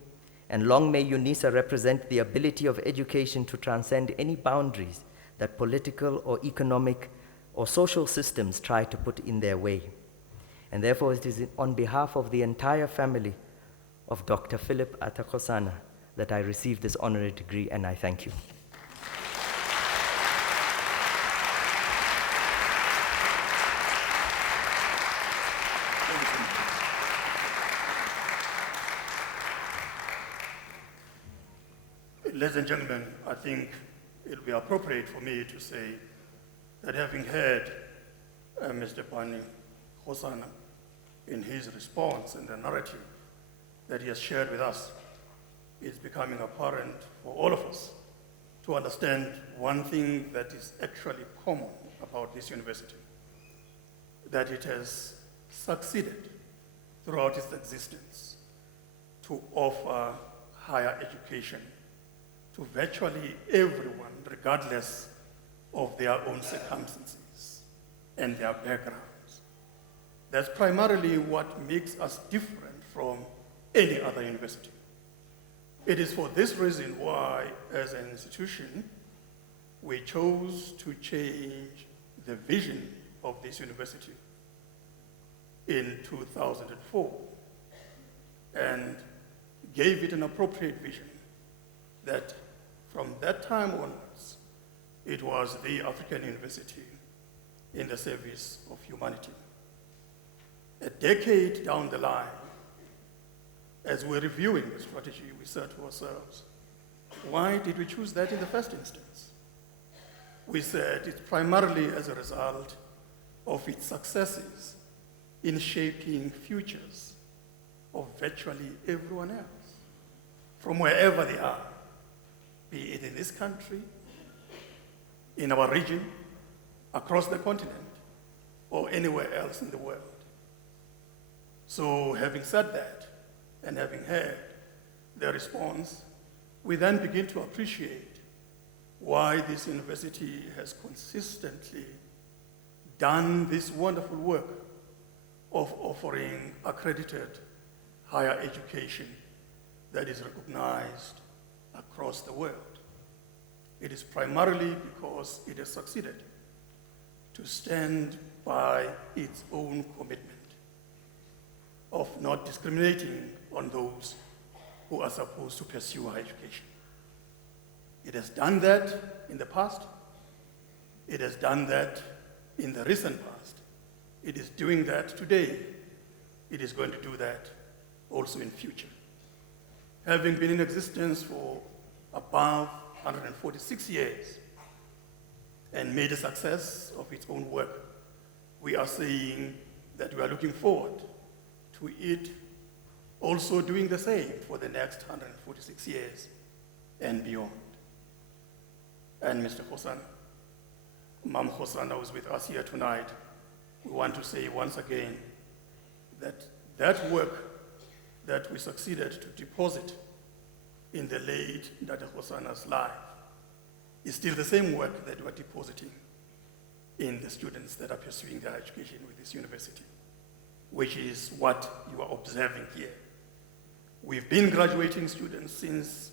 and long may Unisa represent the ability of education to transcend any boundaries that political or economic or social systems try to put in their way. And therefore, it is on behalf of the entire family of Dr. Philip Atakosana that I receive this honorary degree, and I thank you. Ladies and gentlemen, I think it will be appropriate for me to say that having heard Mr. Pani Hosana in his response and the narrative that he has shared with us, it's becoming apparent for all of us to understand one thing that is actually common about this university, that it has succeeded throughout its existence to offer higher education to virtually everyone, regardless of their own circumstances and their backgrounds. That's primarily what makes us different from any other university. It is for this reason why, as an institution, we chose to change the vision of this university in 2004 and gave it an appropriate vision that from that time onwards, it was the African university in the service of humanity. A decade down the line, as we're reviewing the strategy, we said to ourselves, why did we choose that in the first instance? We said it's primarily as a result of its successes in shaping futures of virtually everyone else, from wherever they are, be it in this country, in our region, across the continent, or anywhere else in the world. So having said that, and having heard their response, we then begin to appreciate why this university has consistently done this wonderful work of offering accredited higher education that is recognized across the world. It is primarily because it has succeeded to stand by its own commitment of not discriminating on those who are supposed to pursue higher education. It has done that in the past. It has done that in the recent past. It is doing that today. It is going to do that also in future. Having been in existence for above 146 years and made a success of its own work, we are saying that we are looking forward to it also doing the same for the next 146 years and beyond. And Mr. Hosana, Mam Hosana, who is with us here tonight, we want to say once again that that work that we succeeded to deposit in the late Dr. Hosana's life is still the same work that we are depositing in the students that are pursuing their education with this university, which is what you are observing here. We've been graduating students since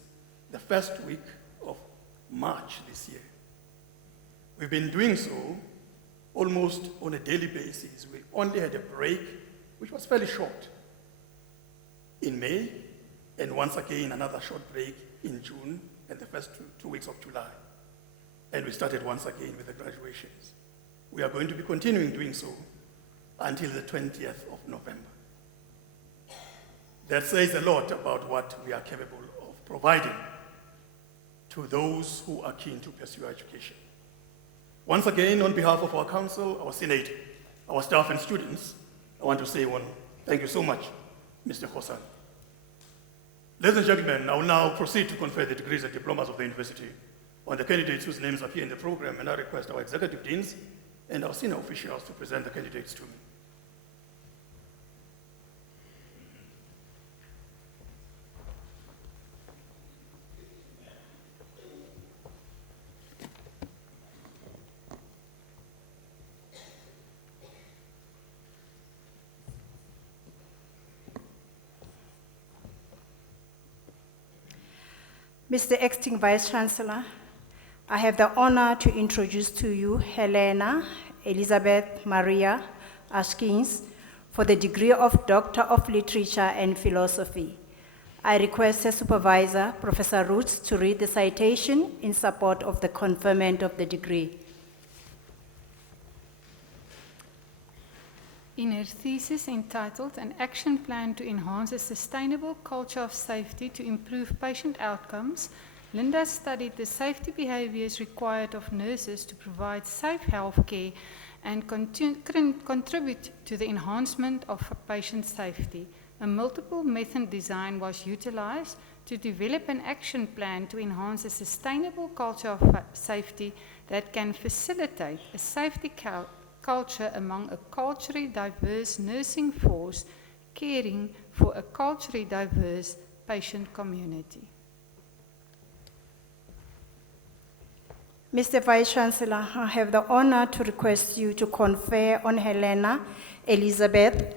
the first week of March this year. We've been doing so almost on a daily basis. We only had a break, which was fairly short, in May, and once again another short break in June and the first two weeks of July. And we started once again with the graduations. We are going to be continuing doing so until the 20th of November. That says a lot about what we are capable of providing to those who are keen to pursue education. Once again, on behalf of our council, our senate, our staff and students, I want to say thank you so much, Mr. Hosana. Ladies and gentlemen, I will now proceed to confer the degrees and diplomas of the university on the candidates whose names appear in the program, and I request our executive deans and our senior officials to present the candidates to me. Mr. Acting Vice-Chancellor, I have the honor to introduce to you Helena Elizabeth Maria Ashkins for the degree of Doctor of Literature and Philosophy. I request her supervisor, Professor Roots, to read the citation in support of the conferment of the degree. In her thesis entitled An Action Plan to Enhance a Sustainable Culture of Safety to Improve Patient Outcomes, Linda studied the safety behaviors required of nurses to provide safe health care and contribute to the enhancement of patient safety. A multiple method design was utilized to develop an action plan to enhance a sustainable culture of safety that can facilitate a safety culture among a culturally diverse nursing force caring for a culturally diverse patient community. Mr. Vice-Chancellor, I have the honor to request you to confer on Helena Elizabeth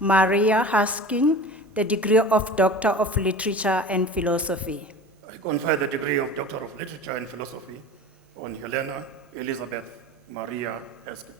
Maria Haskin the degree of Doctor of Literature and Philosophy. I confer the degree of Doctor of Literature and Philosophy on Helena Elizabeth Maria Haskins.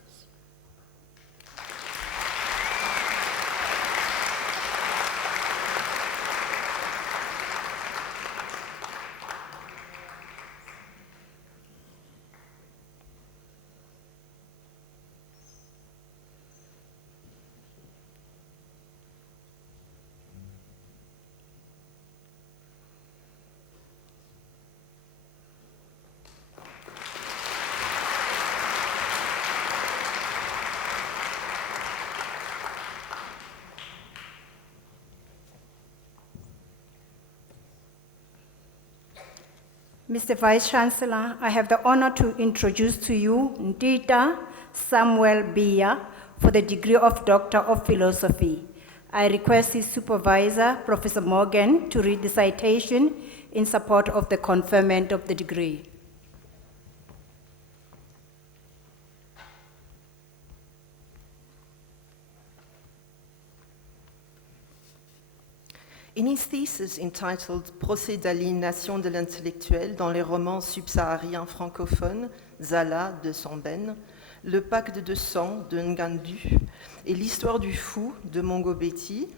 Mr. Vice-Chancellor, I have the honor to introduce to you Ndita Samuel Bia for the degree of Doctor of Philosophy. I request his supervisor, Professor Morgan, to read the citation in support of the conferment of the degree. In his thesis entitled Procès d'aliénation de l'intellectuel dans les romans subsahariens francophones, Zala de Somben, Le pacte de sang de Ngandu et L'histoire du fou de Mongo Betty,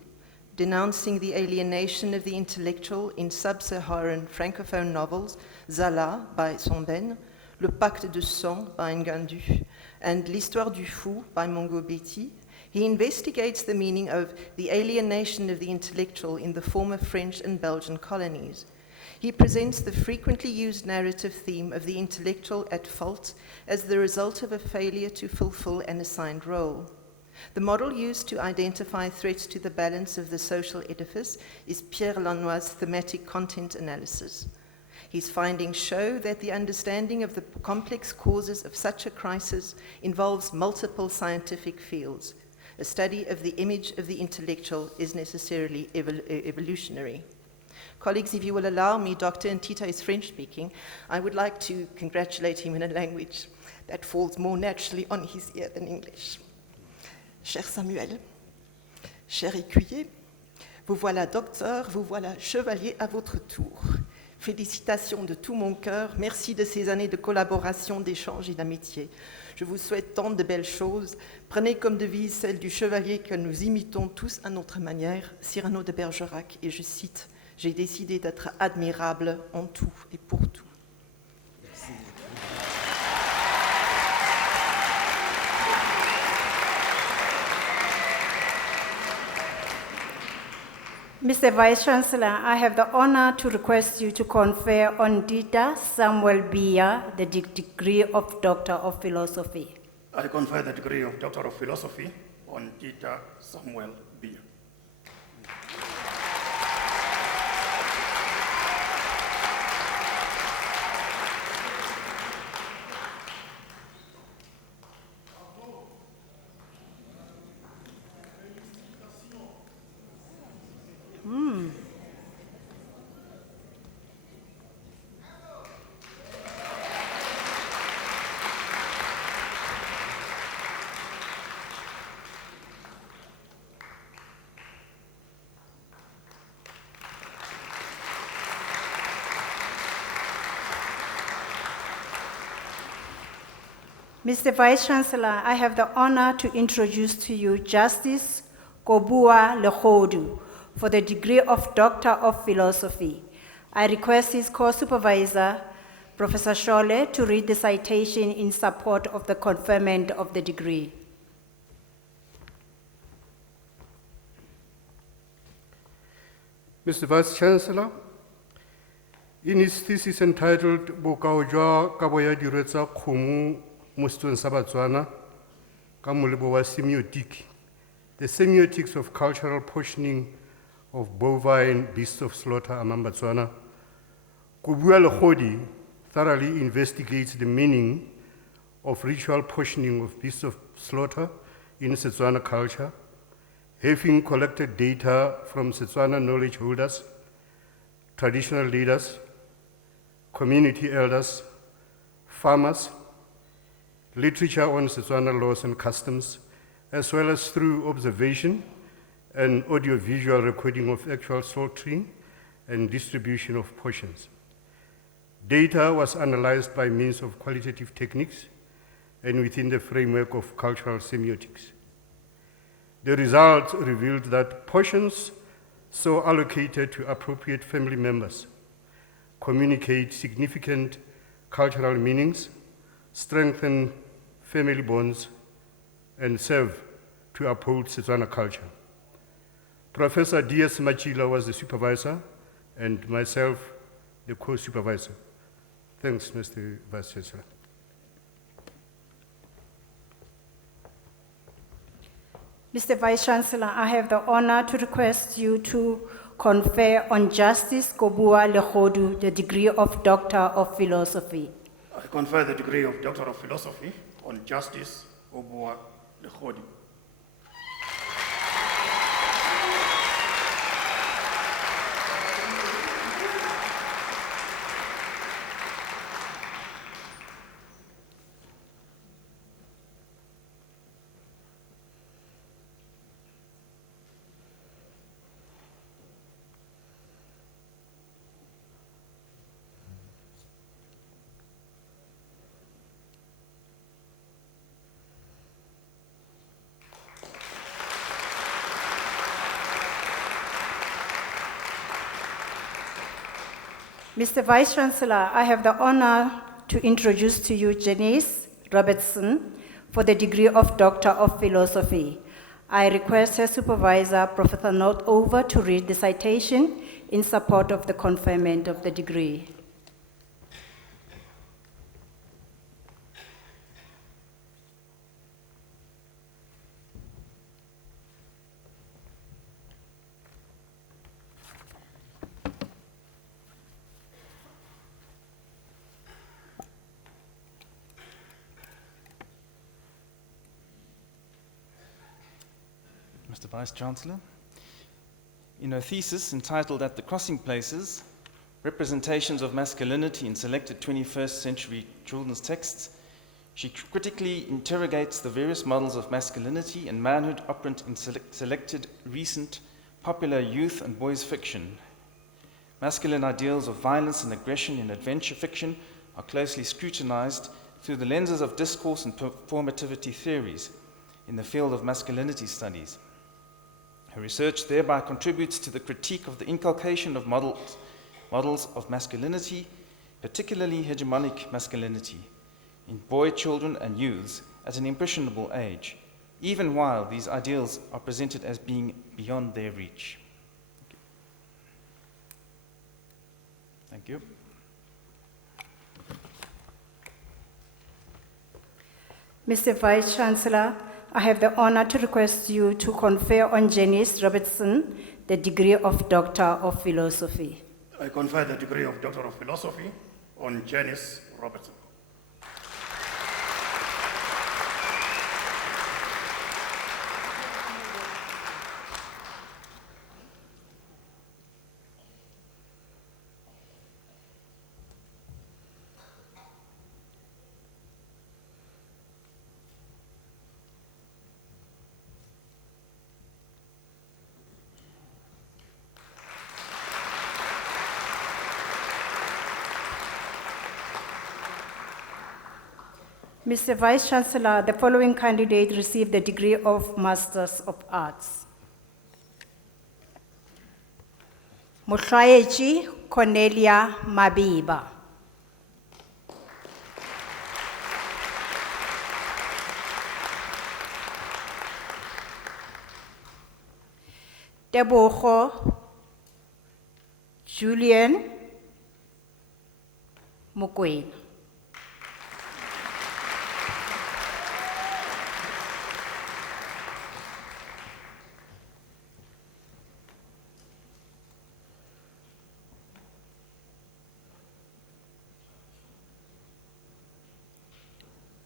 denouncing the alienation of the intellectual in sub-Saharan francophone novels, Zala by Somben, Le pacte de sang by Ngandu, and L'histoire du fou by Mongo Betty, he investigates the meaning of the alienation of the intellectual in the former French and Belgian colonies. He presents the frequently used narrative theme of the intellectual at fault as the result of a failure to fulfill an assigned role. The model used to identify threats to the balance of the social edifice is Pierre Lanois' thematic content analysis. His findings show that the understanding of the complex causes of such a crisis involves multiple scientific fields. A study of the image of the intellectual is necessarily evolutionary. Colleagues, if you will allow me, Dr. Ntita is French-speaking. I would like to congratulate him in a language that falls more naturally on his ear than English. Cher Samuel, cher écuyer, vous voilà docteur, vous voilà chevalier à votre tour. Félicitations de tout mon cœur, merci de ces années de collaboration, d'échange et d'amitié. Je vous souhaite tant de belles choses. Prenez comme devise celle du chevalier que nous imitons tous à notre manière, Cyrano de Bergerac, et je cite, « J'ai décidé d'être admirable en tout et pour tout. » Merci. Mr. Vice-Chancellor, I have the honor to request you to confer on Dita Samuel Bia the degree of Doctor of Philosophy. I confer the degree of Doctor of Philosophy on Dita Samuel Bia. Mr. Vice Chancellor, I have the honor to introduce to you Justice Kobua Legodu for the degree of Doctor of Philosophy. I request his co-supervisor, Professor Shole, to read the citation in support of the conferment of the degree. Mr. Vice Chancellor, in his thesis entitled Bokao jwa kabo ya dirwe tsa kgomo mo setsong sa Batswana ka molebo wa semiotic, the semiotics of cultural portioning of bovine beasts of slaughter among Batswana, Kobua Legodu thoroughly investigates the meaning of ritual portioning of beasts of slaughter in Setswana culture, having collected data from Setswana knowledge holders, traditional leaders, community elders, farmers, literature on Setswana laws and customs, as well as through observation and audio-visual recording of actual slaughtering and distribution of portions. Data was analyzed by means of qualitative techniques and within the framework of cultural semiotics. The results revealed that portions so allocated to appropriate family members communicate significant cultural meanings, strengthen family bonds, and serve to uphold Setswana culture. Professor D.S. Machila was the supervisor, and myself the co-supervisor. Thanks, Mr. Vice Chancellor. Mr. Vice Chancellor, I have the honor to request you to confer on Justice Kobua Legodu the degree of Doctor of Philosophy. I confer the degree of Doctor of Philosophy on Justice Kobua Legodu. Mr. Vice Chancellor, I have the honor to introduce to you Janice Robertson for the degree of Doctor of Philosophy. I request her supervisor, Professor Northover, to read the citation in support of the conferment of the degree. Mr. Vice Chancellor, in her thesis entitled At the Crossing Places, Representations of Masculinity in Selected 21st Century Children's Texts, she critically interrogates the various models of masculinity and manhood operant in selected recent popular youth and boys fiction. Masculine ideals of violence and aggression in adventure fiction are closely scrutinized through the lenses of discourse and performativity theories in the field of masculinity studies. Her research thereby contributes to the critique of the inculcation of models of masculinity, particularly hegemonic masculinity, in boy children and youths at an impressionable age, even while these ideals are presented as being beyond their reach. Thank you. Mr. Vice Chancellor, I have the honor to request you to confer on Janice Robertson the degree of Doctor of Philosophy. I confer the degree of Doctor of Philosophy on Janice Robertson. Mr. Vice Chancellor, the following candidate received the degree of Masters of Arts. Mohlaechi Cornelia Mabiba. Tebogo Julian Mokoena.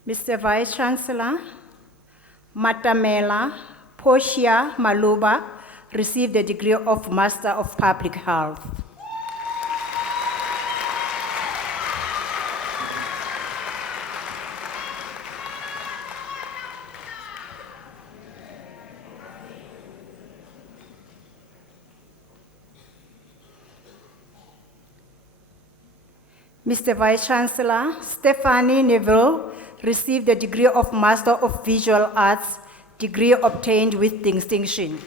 Mr. Vice Chancellor, Matamela Portia Maluba received the degree of Master of Public Health. Mr. Vice Chancellor, Stephanie Neville received the degree of Master of Visual Arts, degree obtained with distinction.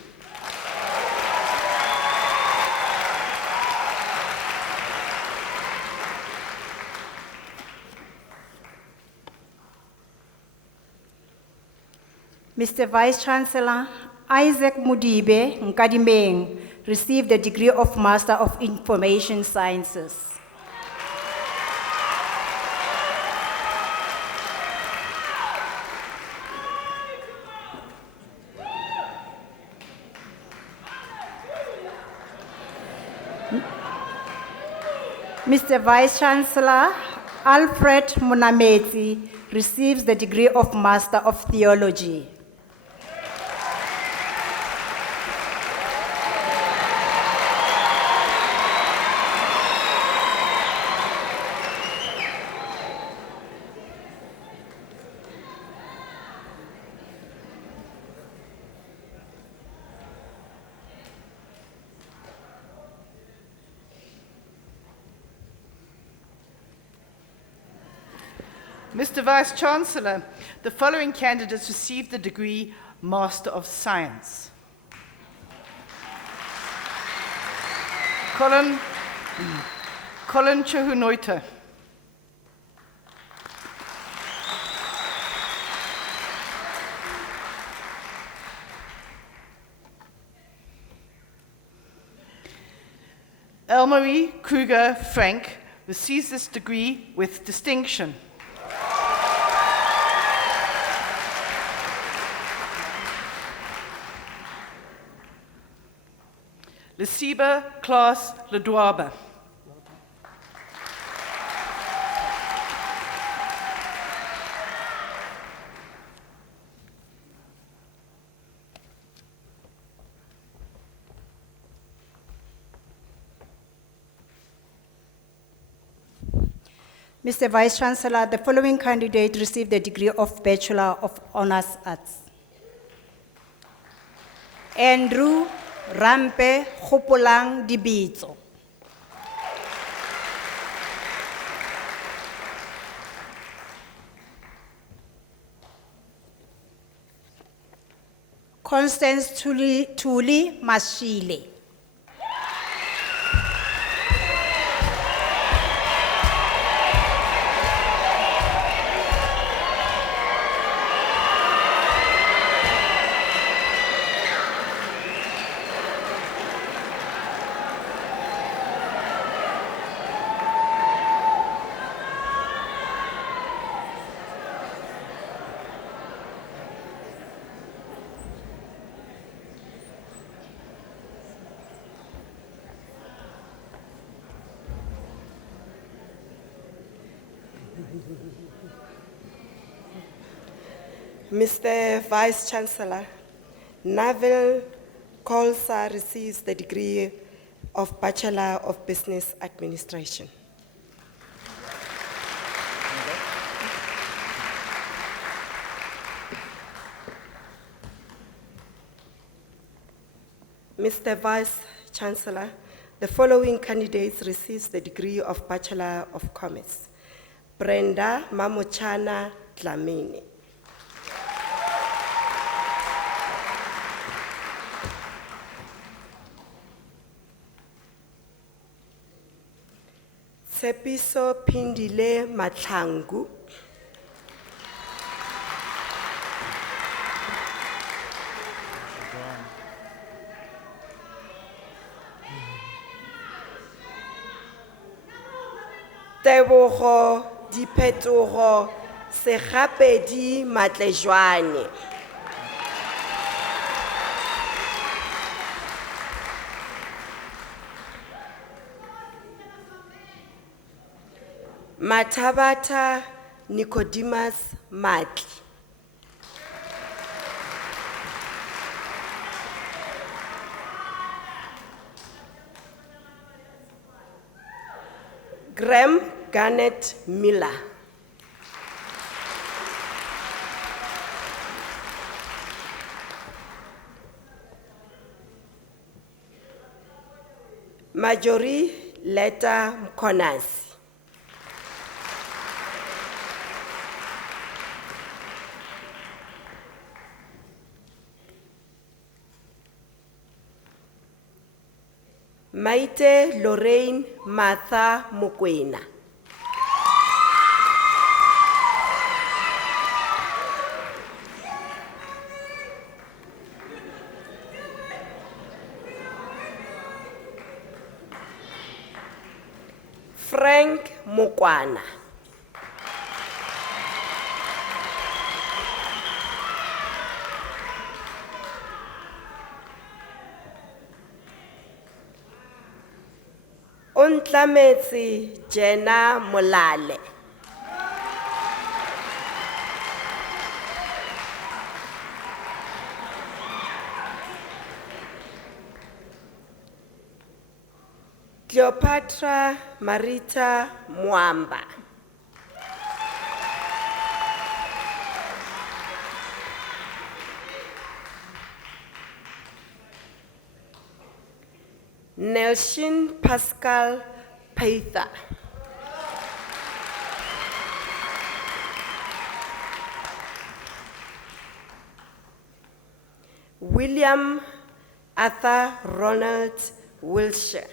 Mr. Vice Chancellor, Isaac Mudibe Nkadimeng received the degree of Master of Information Sciences. Mr. Vice Chancellor, Alfred Munameti receives the degree of Master of Theology. Mr. Vice Chancellor, the following candidates received the degree Master of Science. Colin Chihunoita. Elmarie Kruger Frank receives this degree with distinction. Lesiba Klaas Ledwaba. Mr. Vice Chancellor, the following candidate received the degree of Bachelor of Honors Arts. Andrew Rampe Hopolang Dibitso. Constance Tuli Mashile. Mr. Vice Chancellor, Naval Kolsa receives the degree of Bachelor of Business Administration. Mr. Vice Chancellor, the following candidates receives the degree of Bachelor of Commerce. Brenda Mamochana Dlamini. Tshepiso Phindile Mahlangu. Tebogo Diphetogo Sekgapedi Matlejwane. Mathabata Nicodemus Matli. Graham Garnett Miller. Marjorie Letta Mkonasi. Maite Lorraine Martha Mokwena. Frank Mokwana. Ontlametsi Jenna Molale. Cleopatra Marita Mwamba. Nelson Pascal Peitha. William Arthur Ronald Wilshire.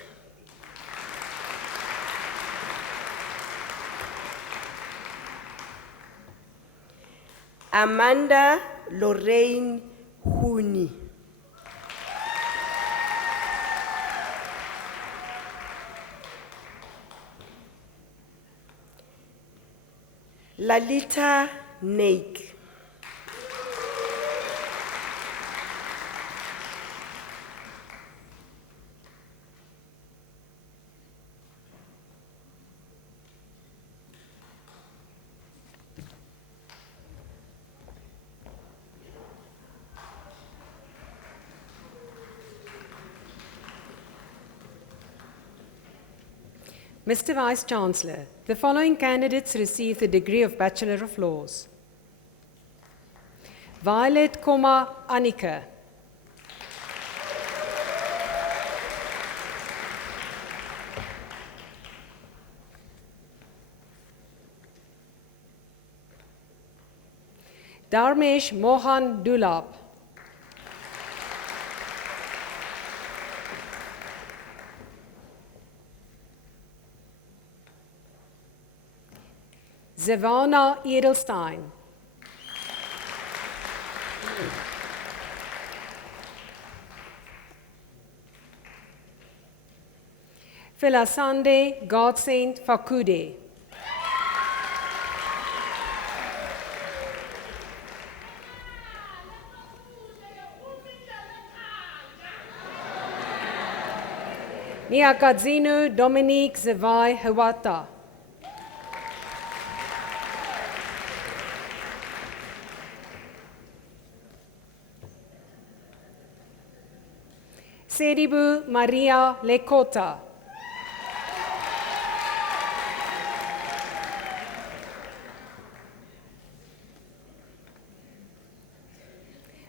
Amanda Lorraine Huni. Lalita Naik. Mr. Vice-Chancellor, the following candidates receive the degree of Bachelor of Laws. Violet Koma Anika. Dharmesh Mohan Dulab. Zavana Edelstein. Philasande Godsaint Fakude. Niakadzinu Dominique Zavai Hawata. Seribu Maria Lekota.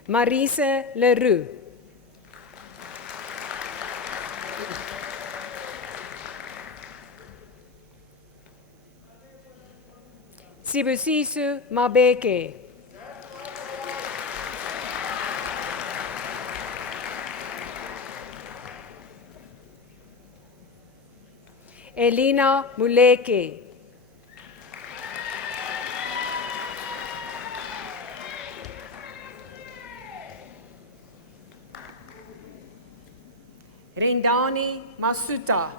Marise Leroux. Sibusiso Mabeke. Elina Muleke. Rendani Masuta.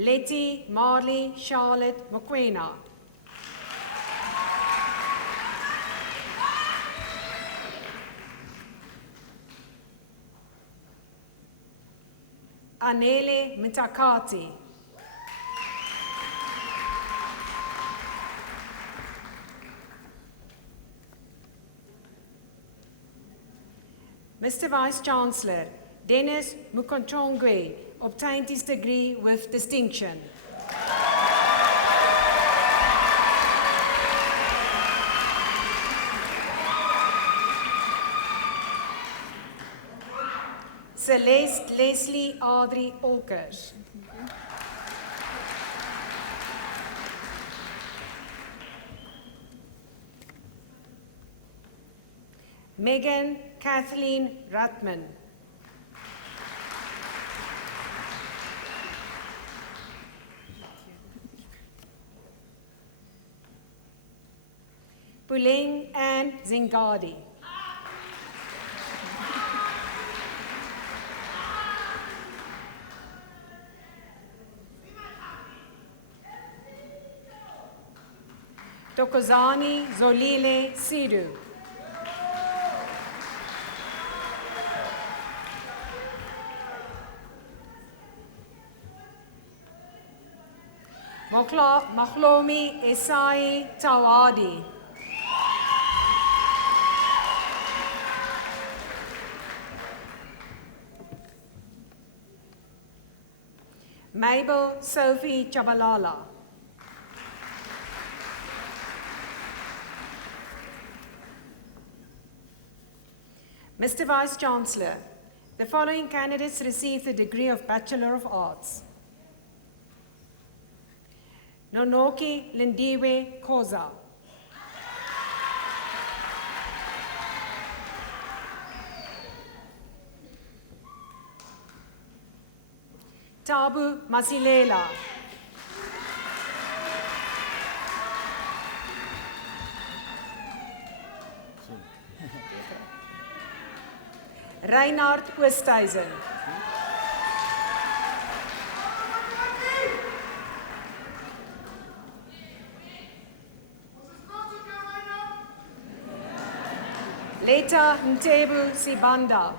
Letty Marley Charlotte Mokwena. Anele Mitakati. Mr. Vice-Chancellor, Dennis Mukonchongwe obtained his degree with distinction. Celeste Leslie Audrey Olkers. Megan Kathleen Ratman. Puleng Ann Zingadi. Tokozani Zolile Sidu. Mahlomi Esai Tawadi. Mabel Sophie Chabalala. Mr. Vice-Chancellor, the following candidates received the degree of Bachelor of Arts. Nonoki Lindiwe Koza. Tabu Masilela. Reinhard Oosthuizen. Leta Ntebu Sibanda.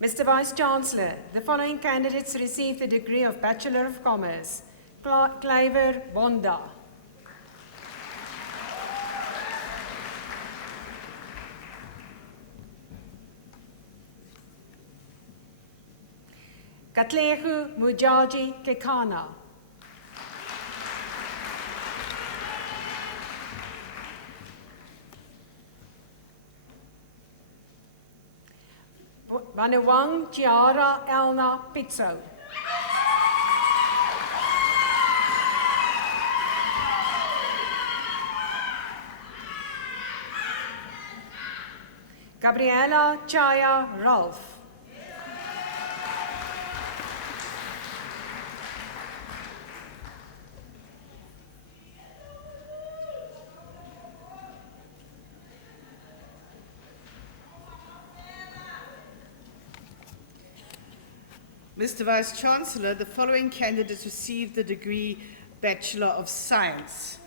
Mr. Vice-Chancellor, the following candidates received the degree of Bachelor of Commerce. Cliver Bonda. Katlegu Mujaji Kekana. Banewang Chiara Elna Pizzo. Gabriela Chaya Ralph. Mr. Vice-Chancellor, the following candidates received the degree Bachelor of Science.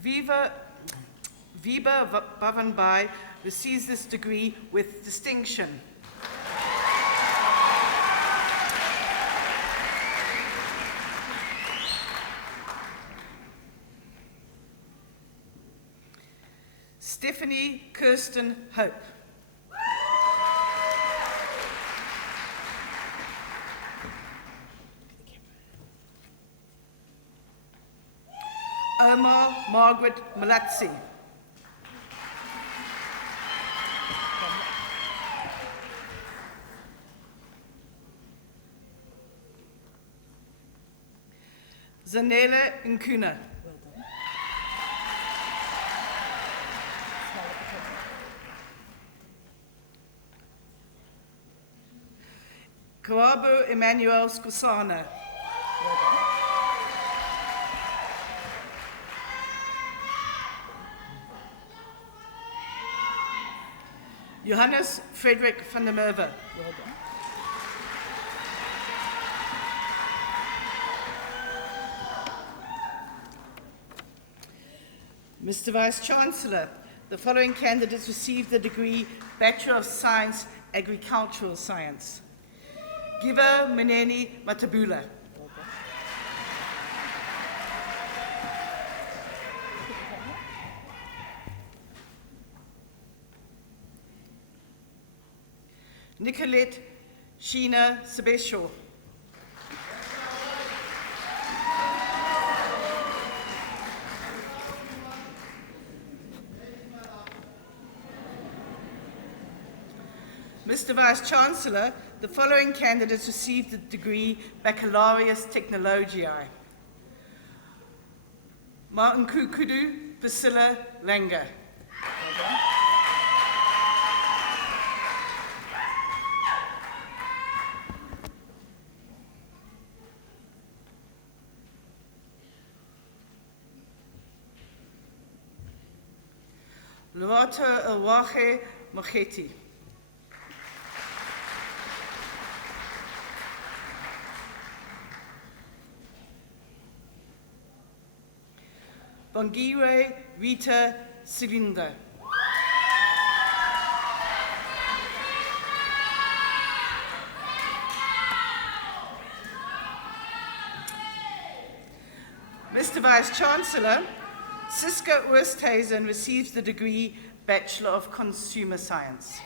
Viva Bhavanbhai receives this degree with distinction. Stephanie Kirsten Hope. Irma Margaret Malatsi. Zanele Nkuna. Kawabu Emmanuel Skusana. Johannes Frederick van der Merwe. Mr. Vice-Chancellor, the following candidates received the degree Bachelor of Science, Agricultural Science. Giva Meneni Matabula. Nicolette Sheena Sebesho. Mr. Vice-Chancellor, the following candidates received the degree Baccalaureus Technologiae. Martin Kukudu Priscilla Langer. Lovato Elwache Mocheti. Bongire Rita Silinda. Mr. Vice-Chancellor, Siska Oosthuizen receives the degree Bachelor of Consumer Science.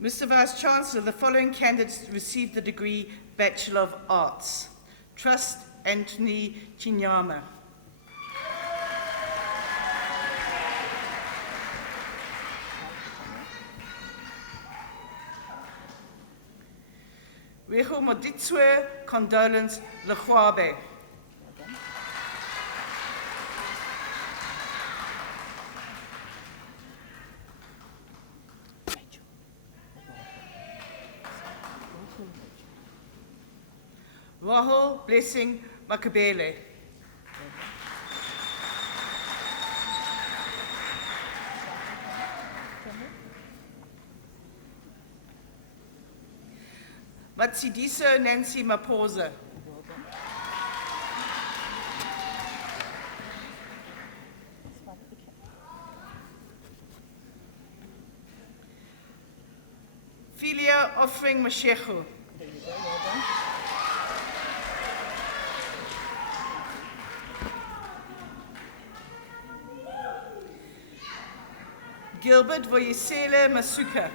Mr. Vice-Chancellor, the following candidates received the degree Bachelor of Arts. Trust Anthony Chinyama. Reho Moditswe Condolence Lechwabe. Rahul Blessing Makabele. Matsidiso Nancy Maposa. Philia Offering Mashechu. Gilbert Voyesele Masuka.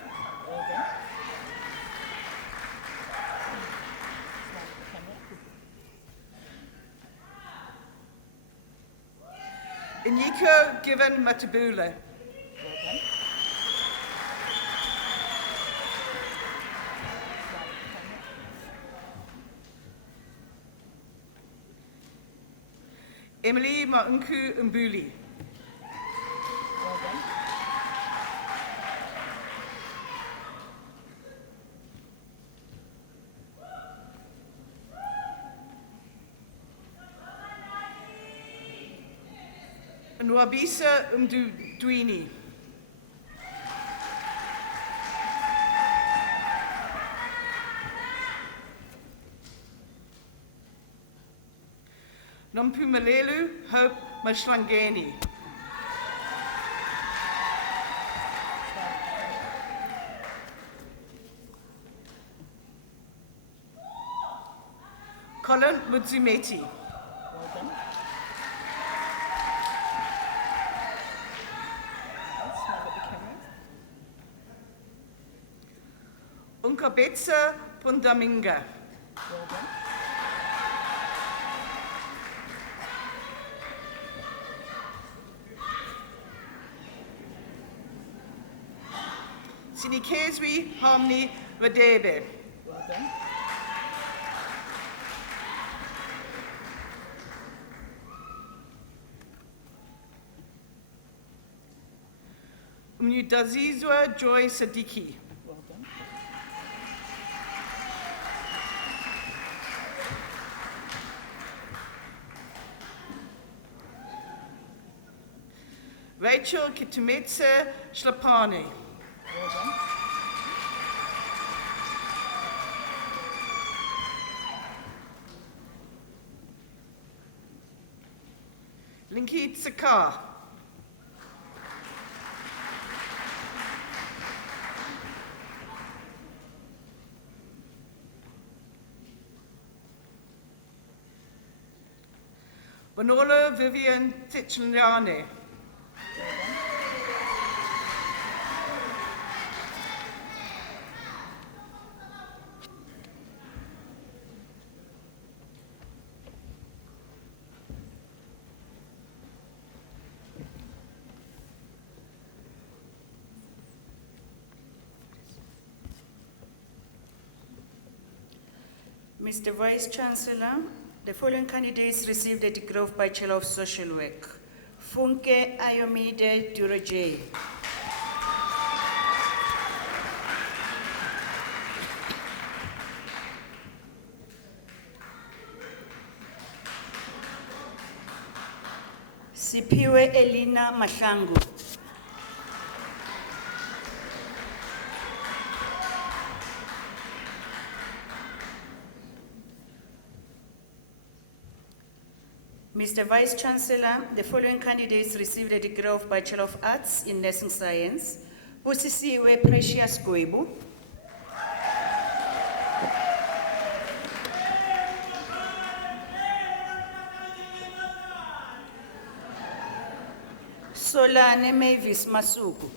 Inyiko Given Matabula. Emily Maunku Mbuli. Nwabisa Mduini. Nompumelelu Hope Mashlangeni. Colin Mudzumeti. Mabetsa Pundaminga. Sinikezwi Harmony Radebe. Umnudazizwa Joy Sadiki. Rachel Kitumetsa Shlapani. Linkit Sakar. Bonola Vivian Tichnane. Mr. Vice Chancellor, the following candidates received a degree of Bachelor of Social Work. Funke Ayomide Duraje. Sipiwe Elina Mahlangu. Mr. Vice Chancellor, the following candidates received a degree of Bachelor of Arts in Nursing Science. Busisiwe Precious Gwebu. Solane Mavis Masuku.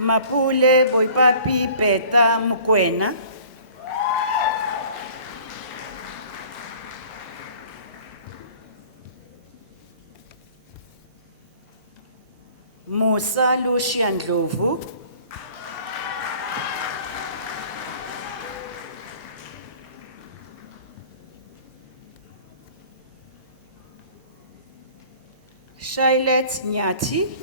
Mapule Boipapi Peta Mukwena. Musa Lucian Ndlovu. Shailet Nyati.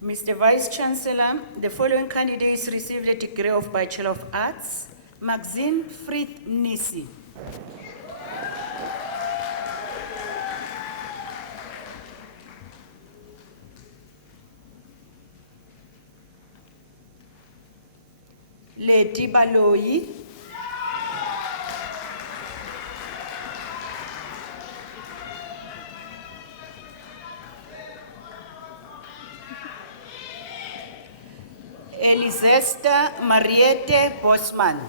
Mr. Vice Chancellor, the following candidates received a degree of Bachelor of Arts. Maxine Frith Nisi. Leti Baloyi. Elisesta Mariette Bosman.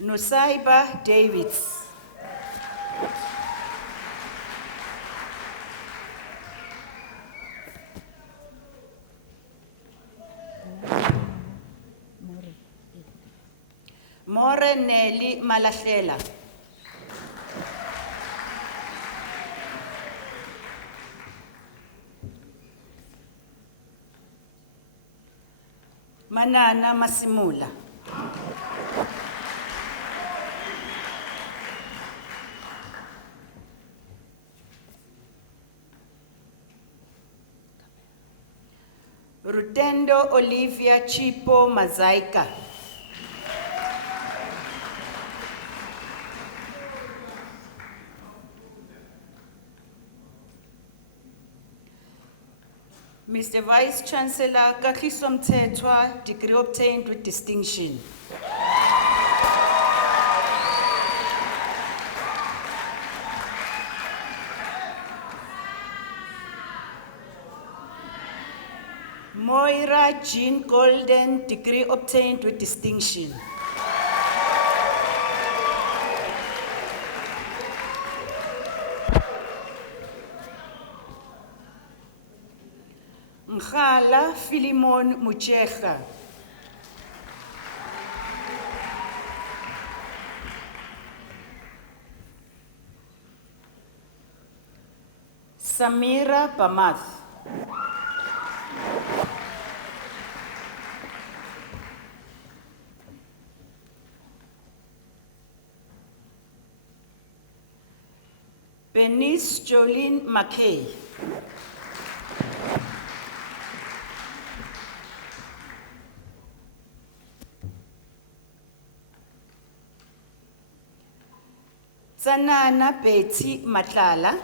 Nusaiba Davids. More Nelly Malahlela. Manana Masimula. Rutendo Olivia Chipo Mazaika. Mr. Vice Chancellor, Kakiso Mthethwa, degree obtained with distinction. Moira Jean Golden, degree obtained with distinction. Mkhala Philemon Muchecha. Samira Bamath. Bernice Jolene McKay. Sanana Betty Matlala.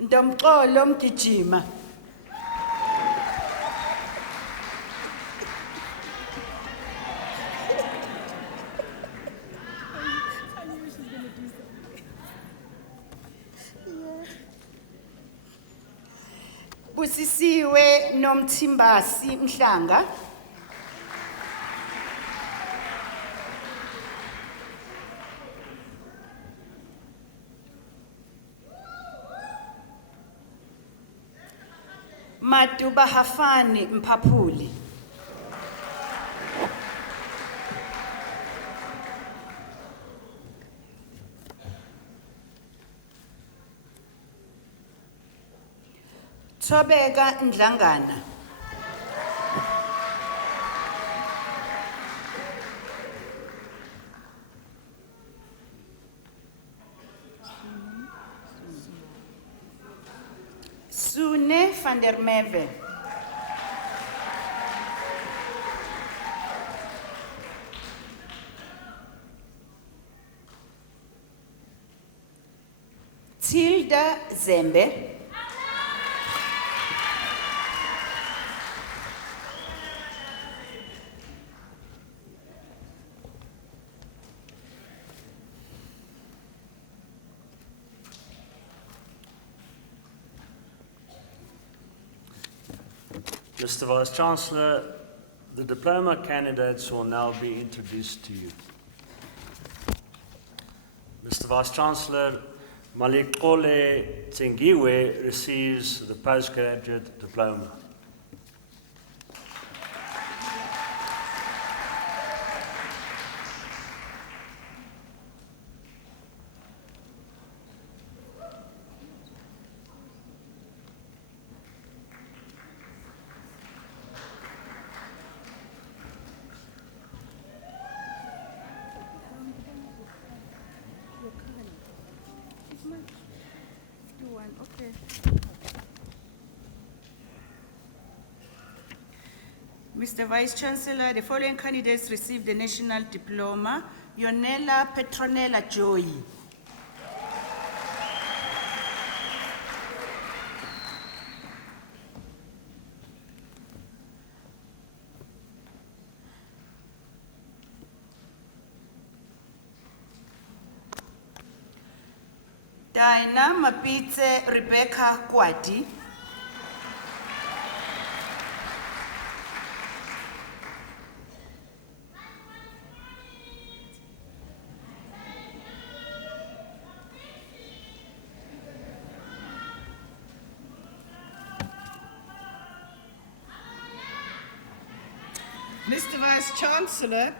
Ndomxolo Mgijima. Busisiwe Nomthimbasi Mhlanga. Matuba Hafani Mpapuli. Thobeka Ndlangana. Sune van der Merwe. Tilda Zembe. Mr. Vice-Chancellor, the diploma candidates will now be introduced to you. Mr. Vice-Chancellor, Malikole Tsengiwe receives the postgraduate diploma. Mr. Vice-Chancellor, the following candidates received the national diploma. Yonela Petronella Joy. Diana Mapitse Rebecca Kwati. Mr. Vice-Chancellor,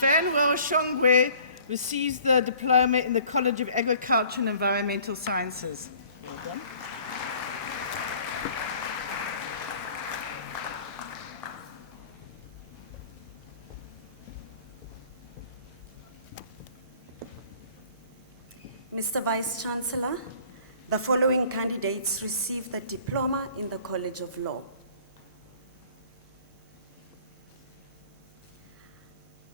Fanwell Shongwe receives the diploma in the College of Agriculture and Environmental Sciences. Well done. Mr. Vice-Chancellor, the following candidates received the diploma in the College of Law.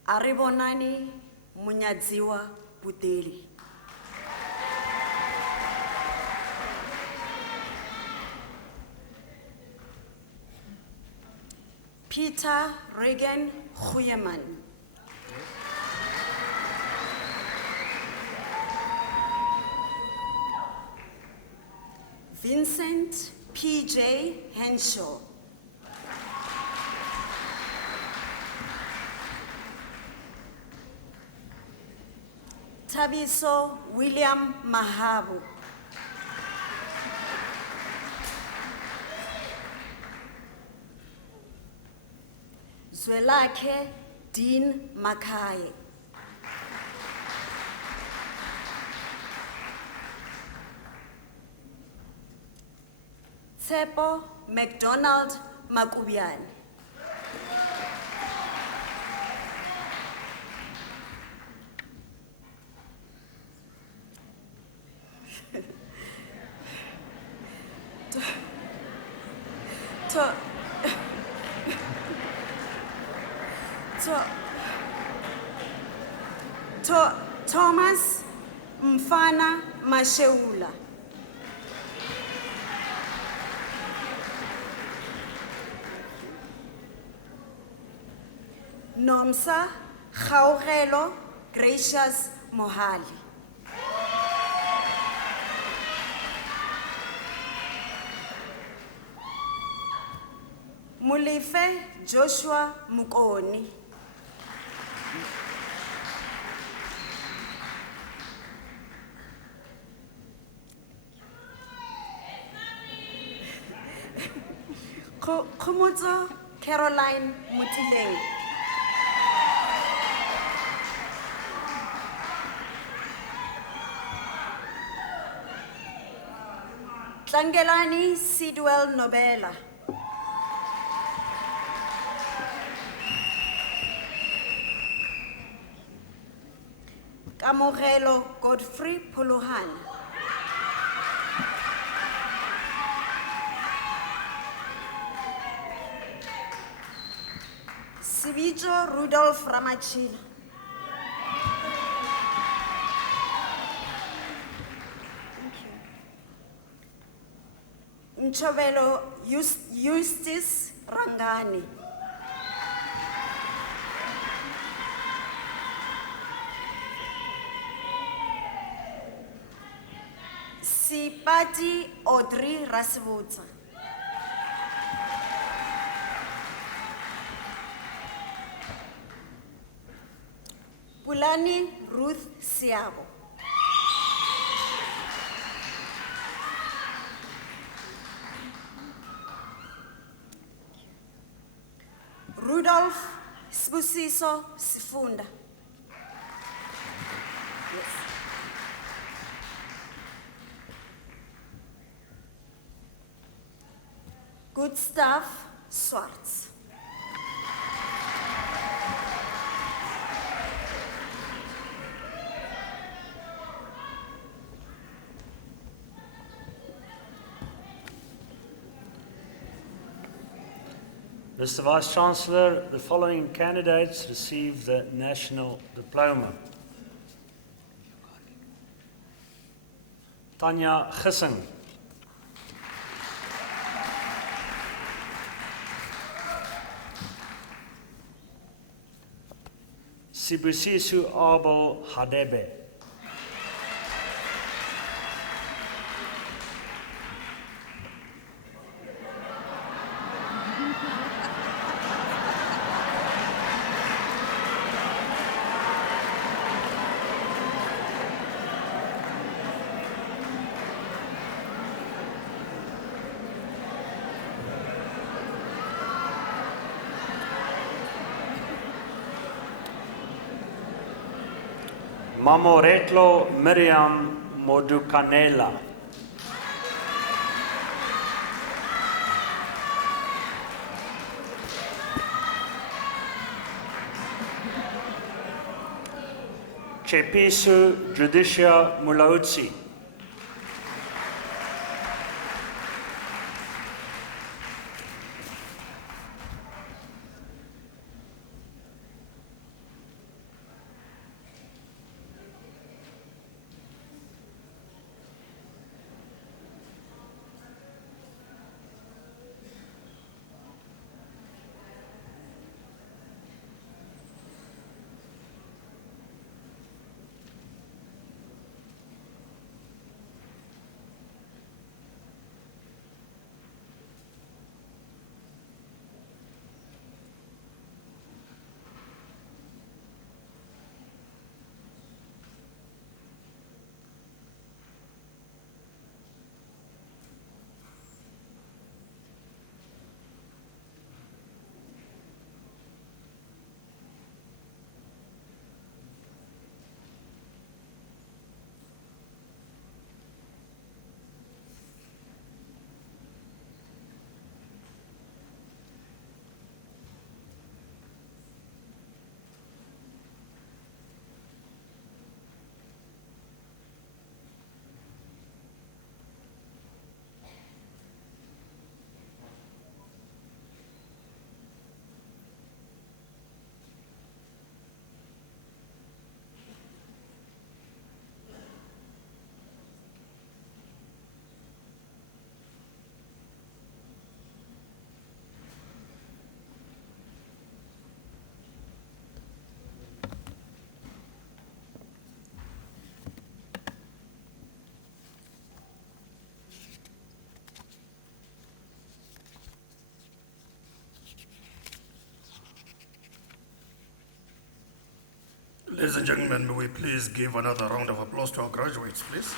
Aribonani Munyadziwa Buteli. Peter Regan Goeieman. Vincent P.J. Henshaw. Tabiso William Mahabu. Zwelakhe Dean Makaye. Tsepo McDonald Makubiane. Thomas Mfana Masheula. Nomsa Gaugelo Gracious Mohali. Mulife Joshua Mukoni. Khumutso Caroline Mutileng. Tlangelani Sidwell Nobela. Kamogelo Godfrey Puluhan. Sibijo Rudolph Ramachina. Nchovelo Eustace Rangani. Sipati Audrey Rasivutsa. Pulani Ruth Siabo. Rudolph Sbusiso Sifunda. Yes. Good stuff, Swartz. Mr. Vice-Chancellor, the following candidates received the National Diploma. Tanya Gissing. Sibusiso Abel Hadebe. Mamoretlo Miriam Modukanela. Chepisu Judicia Mulautsi. Ladies and gentlemen, may we please give another round of applause to our graduates, please.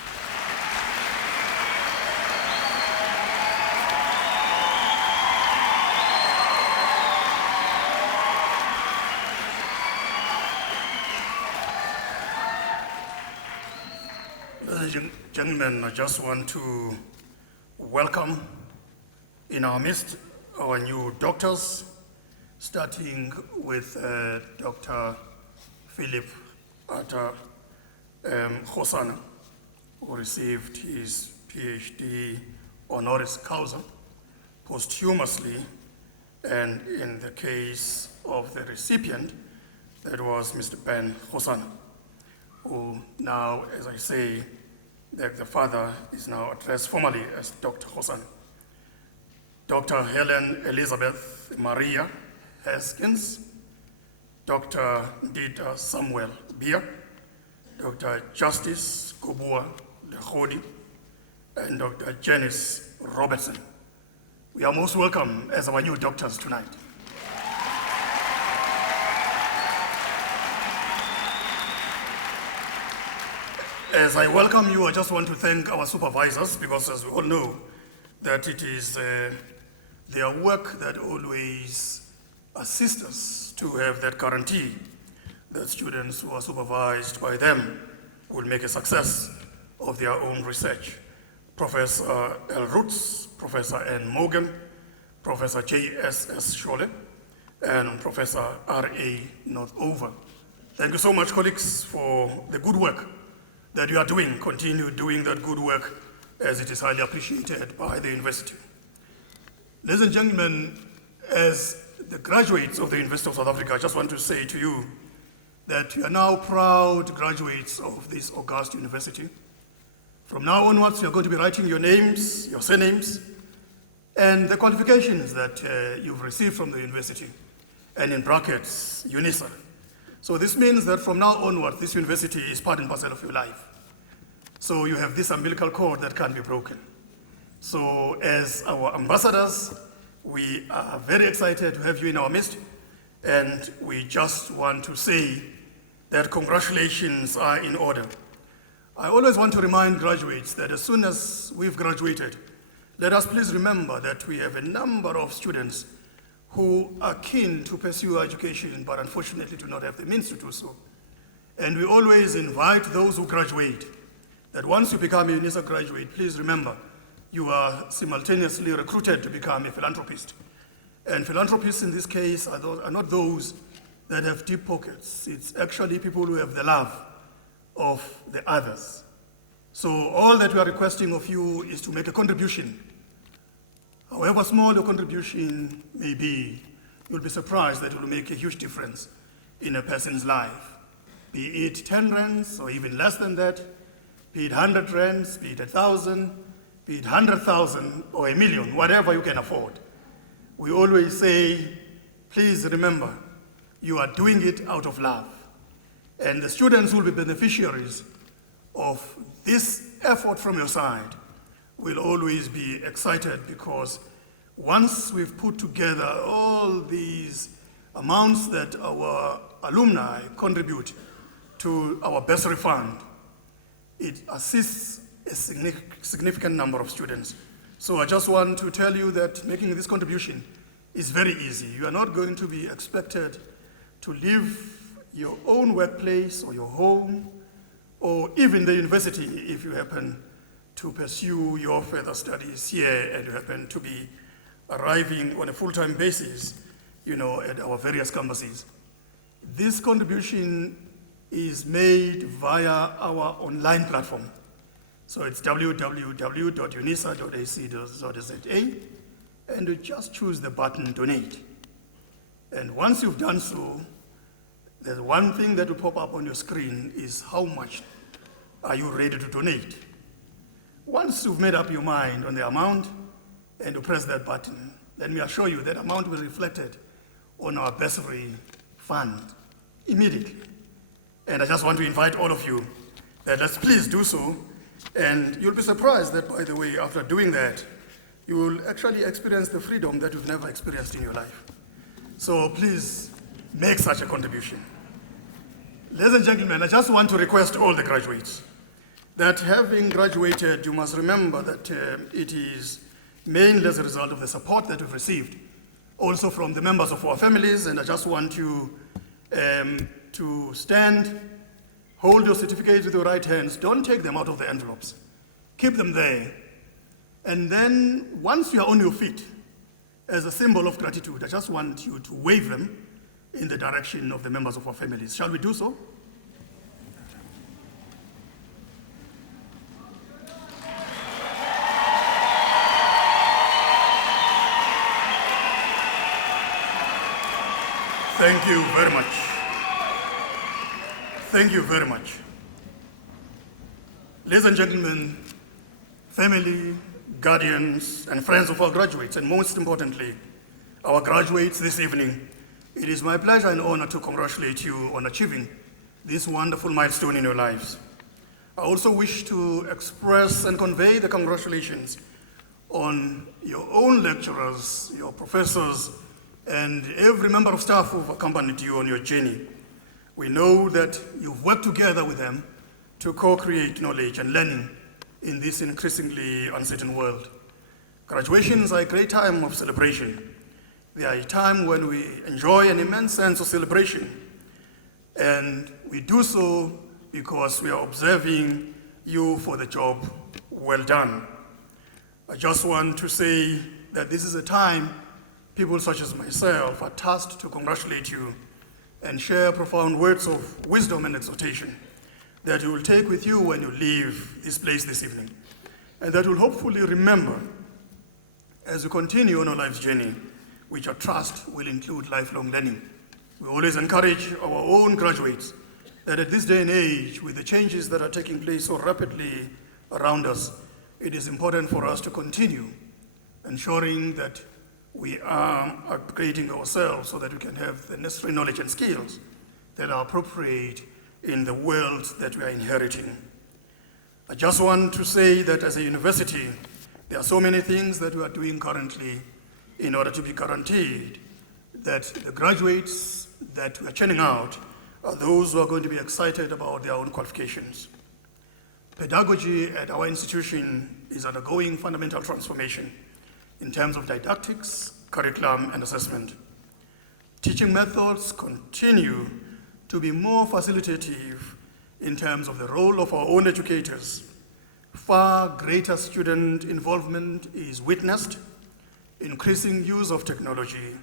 Ladies and gentlemen, I just want to welcome in our midst our new doctors, starting with Dr. Philip Ata Khosana, who received his PhD honoris causa posthumously, and in the case of the recipient, that was Mr. Ben Khosana, who now, as I say, that the father is now addressed formally as Dr. Khosana. Dr. Helen Elizabeth Maria Haskins, Dr. Dita Samuel Beer, Dr. Justice Kubua Lehodi, and Dr. Janice Robertson. We are most welcome as our new doctors tonight. As I welcome you, I just want to thank our supervisors, because as we all know, that it is their work that always assists us to have that guarantee that students who are supervised by them will make a success of their own research. Professor L. Roots, Professor N. Morgan, Professor J.S.S. Shole, and Professor R.A. Northover. Thank you so much, colleagues, for the good work that you are doing. Continue doing that good work, as it is highly appreciated by the university. Ladies and gentlemen, as the graduates of the University of South Africa, I just want to say to you that you are now proud graduates of this august university. From now onwards, you're going to be writing your names, your surnames, and the qualifications that you've received from the university, and in brackets, Unisa. So this means that from now onwards, this university is part and parcel of your life. So you have this umbilical cord that can't be broken. So as our ambassadors, we are very excited to have you in our midst, and we just want to say that congratulations are in order. I always want to remind graduates that as soon as we've graduated, let us please remember that we have a number of students who are keen to pursue education, but unfortunately do not have the means to do so. And we always invite those who graduate that once you become a Unisa graduate, please remember you are simultaneously recruited to become a philanthropist. And philanthropists in this case are not those that have deep pockets. It's actually people who have the love of the others. So all that we are requesting of you is to make a contribution. However small your contribution may be, you'll be surprised that it will make a huge difference in a person's life. Be it 10 rands or even less than that, be it 100 rands, be it 1,000, be it 100,000 or 1,000,000, whatever you can afford. We always say, please remember, you are doing it out of love. And the students who will be beneficiaries of this effort from your side will always be excited, because once we've put together all these amounts that our alumni contribute to our bursary fund, it assists a significant number of students. So I just want to tell you that making this contribution is very easy. You are not going to be expected to leave your own workplace or your home, or even the university if you happen to pursue your further studies here and you happen to be arriving on a full-time basis, at our various campuses. This contribution is made via our online platform. So it's www.unisa.ac.za, and you just choose the button Donate. And once you've done so, there's one thing that will pop up on your screen is how much are you ready to donate. Once you've made up your mind on the amount and you press that button, let me assure you that amount will be reflected on our bursary fund immediately. And I just want to invite all of you that let's please do so. And you'll be surprised that, by the way, after doing that, you will actually experience the freedom that you've never experienced in your life. So please make such a contribution. Ladies and gentlemen, I just want to request all the graduates that having graduated, you must remember that it is mainly as a result of the support that we've received, also from the members of our families, and I just want you to stand, hold your certificates with your right hands, don't take them out of the envelopes, keep them there, and then once you are on your feet, as a symbol of gratitude, I just want you to wave them in the direction of the members of our families. Shall we do so? Thank you very much. Thank you very much. Ladies and gentlemen, family, guardians, and friends of our graduates, and most importantly, our graduates this evening, it is my pleasure and honor to congratulate you on achieving this wonderful milestone in your lives. I also wish to express and convey the congratulations on your own lecturers, your professors, and every member of staff who've accompanied you on your journey. We know that you've worked together with them to co-create knowledge and learning in this increasingly uncertain world. Graduations are a great time of celebration. They are a time when we enjoy an immense sense of celebration, and we do so because we are observing you for the job well done. I just want to say that this is a time people such as myself are tasked to congratulate you and share profound words of wisdom and exhortation that you will take with you when you leave this place this evening, and that you'll hopefully remember as you continue on your life's journey, which I trust will include lifelong learning. We always encourage our own graduates that at this day and age, with the changes that are taking place so rapidly around us, it is important for us to continue ensuring that we are upgrading ourselves so that we can have the necessary knowledge and skills that are appropriate in the world that we are inheriting. I just want to say that as a university, there are so many things that we are doing currently in order to be guaranteed that the graduates that we are churning out are those who are going to be excited about their own qualifications. Pedagogy at our institution is undergoing fundamental transformation in terms of didactics, curriculum, and assessment. Teaching methods continue to be more facilitative in terms of the role of our own educators. Far greater student involvement is witnessed, increasing use of technology,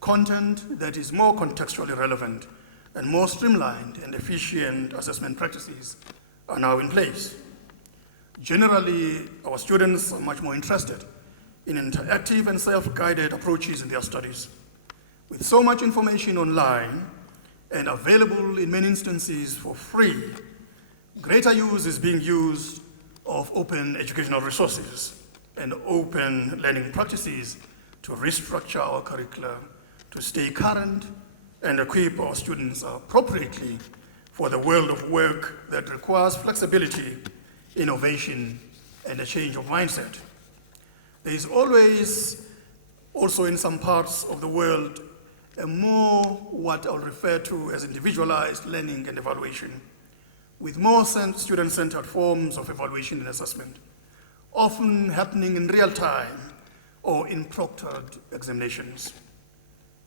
content that is more contextually relevant, and more streamlined and efficient assessment practices are now in place. Generally, our students are much more interested in interactive and self-guided approaches in their studies. With so much information online and available in many instances for free, greater use is being used of open educational resources and open learning practices to restructure our curricula to stay current and equip our students appropriately for the world of work that requires flexibility, innovation, and a change of mindset. There is always, also in some parts of the world, a more what I'll refer to as individualized learning and evaluation, with more student-centered forms of evaluation and assessment, often happening in real time or in proctored examinations.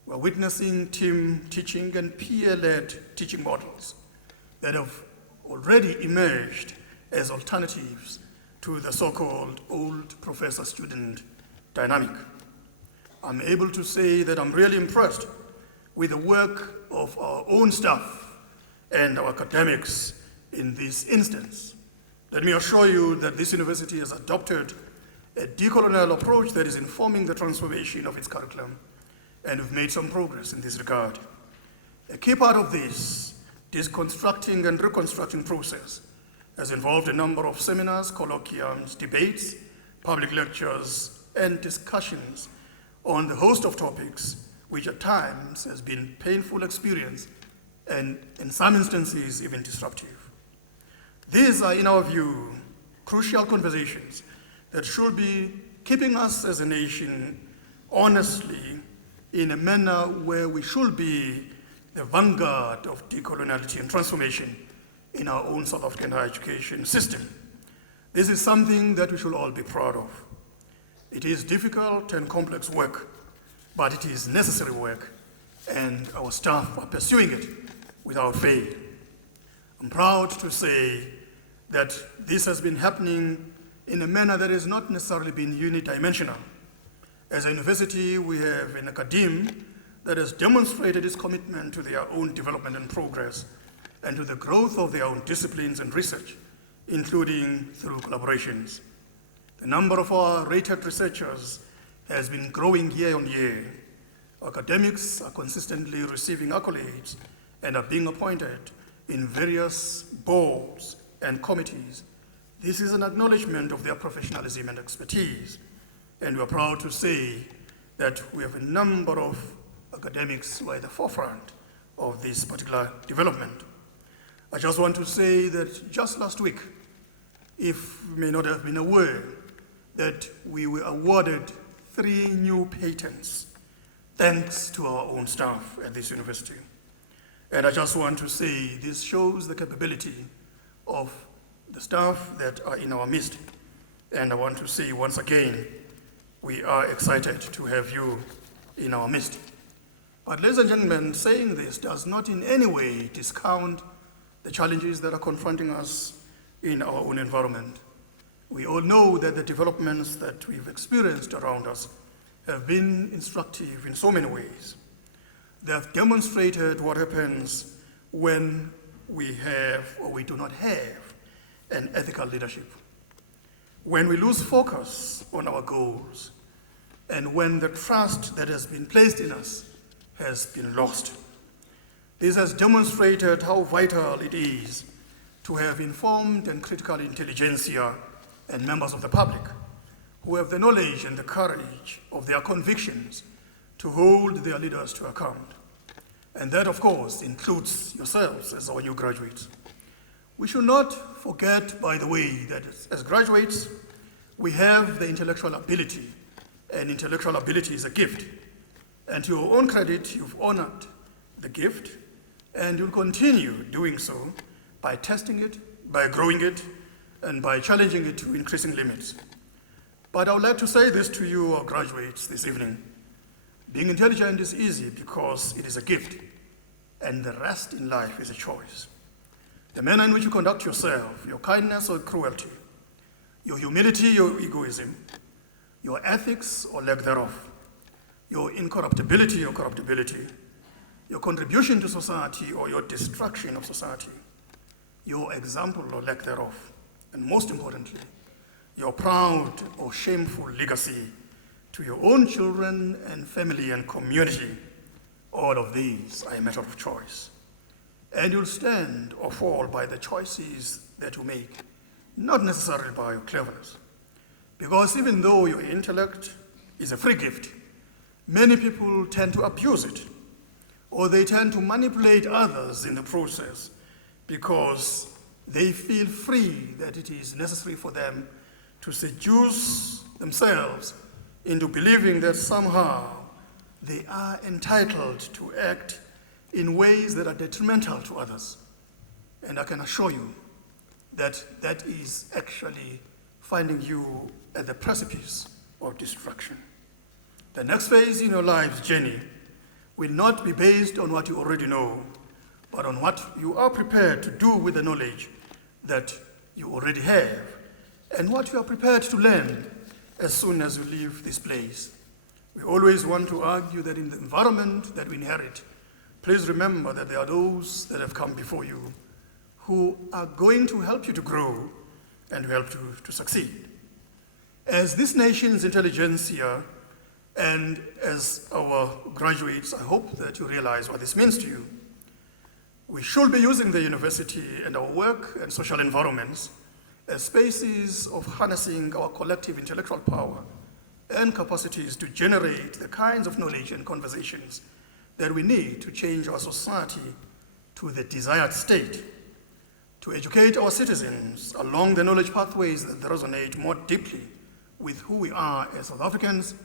We're witnessing team teaching and peer-led teaching models that have already emerged as alternatives to the so-called old professor-student dynamic. I'm able to say that I'm really impressed with the work of our own staff and our academics in this instance. Let me assure you that this university has adopted a decolonial approach that is informing the transformation of its curriculum, and we've made some progress in this regard. A key part of this deconstructing and reconstructing process has involved a number of seminars, colloquiums, debates, public lectures, and discussions on the host of topics, which at times has been painful experience and in some instances even disruptive. These are, in our view, crucial conversations that should be keeping us as a nation honestly in a manner where we should be the vanguard of decoloniality and transformation in our own South African higher education system. This is something that we should all be proud of. It is difficult and complex work, but it is necessary work, and our staff are pursuing it without fail. I'm proud to say that this has been happening in a manner that has not necessarily been unidimensional. As a university, we have an academe that has demonstrated its commitment to their own development and progress and to the growth of their own disciplines and research, including through collaborations. The number of our rated researchers has been growing year on year. Academics are consistently receiving accolades and are being appointed in various boards and committees. This is an acknowledgement of their professionalism and expertise, and we're proud to say that we have a number of academics who are at the forefront of this particular development. I just want to say that just last week, if you may not have been aware, that we were awarded 3 new patents thanks to our own staff at this university. And I just want to say this shows the capability of the staff that are in our midst. And I want to say once again, we are excited to have you in our midst. But ladies and gentlemen, saying this does not in any way discount the challenges that are confronting us in our own environment. We all know that the developments that we've experienced around us have been instructive in so many ways. They have demonstrated what happens when we have or we do not have an ethical leadership. When we lose focus on our goals, and when the trust that has been placed in us has been lost. This has demonstrated how vital it is to have informed and critical intelligentsia and members of the public who have the knowledge and the courage of their convictions to hold their leaders to account. And that, of course, includes yourselves as our new graduates. We should not forget, by the way, that as graduates, we have the intellectual ability, and intellectual ability is a gift. And to your own credit, you've honored the gift, and you'll continue doing so by testing it, by growing it, and by challenging it to increasing limits. But I would like to say this to you, our graduates, this evening. Being intelligent is easy because it is a gift, and the rest in life is a choice. The manner in which you conduct yourself, your kindness or cruelty, your humility, your egoism, your ethics or lack thereof, your incorruptibility or corruptibility, your contribution to society or your destruction of society, your example or lack thereof, and most importantly, your proud or shameful legacy to your own children and family and community. All of these are a matter of choice. And you'll stand or fall by the choices that you make, not necessarily by your cleverness. Because even though your intellect is a free gift, many people tend to abuse it, or they tend to manipulate others in the process because they feel free that it is necessary for them to seduce themselves into believing that somehow they are entitled to act in ways that are detrimental to others. And I can assure you that that is actually finding you at the precipice of destruction. The next phase in your life's journey will not be based on what you already know, but on what you are prepared to do with the knowledge that you already have, and what you are prepared to learn as soon as you leave this place. We always want to argue that in the environment that we inherit, please remember that there are those that have come before you who are going to help you to grow and to help you to succeed. As this nation's intelligentsia and as our graduates, I hope that you realize what this means to you. We should be using the university and our work and social environments as spaces of harnessing our collective intellectual power and capacities to generate the kinds of knowledge and conversations that we need to change our society to the desired state, to educate our citizens along the knowledge pathways that resonate more deeply with who we are as South Africans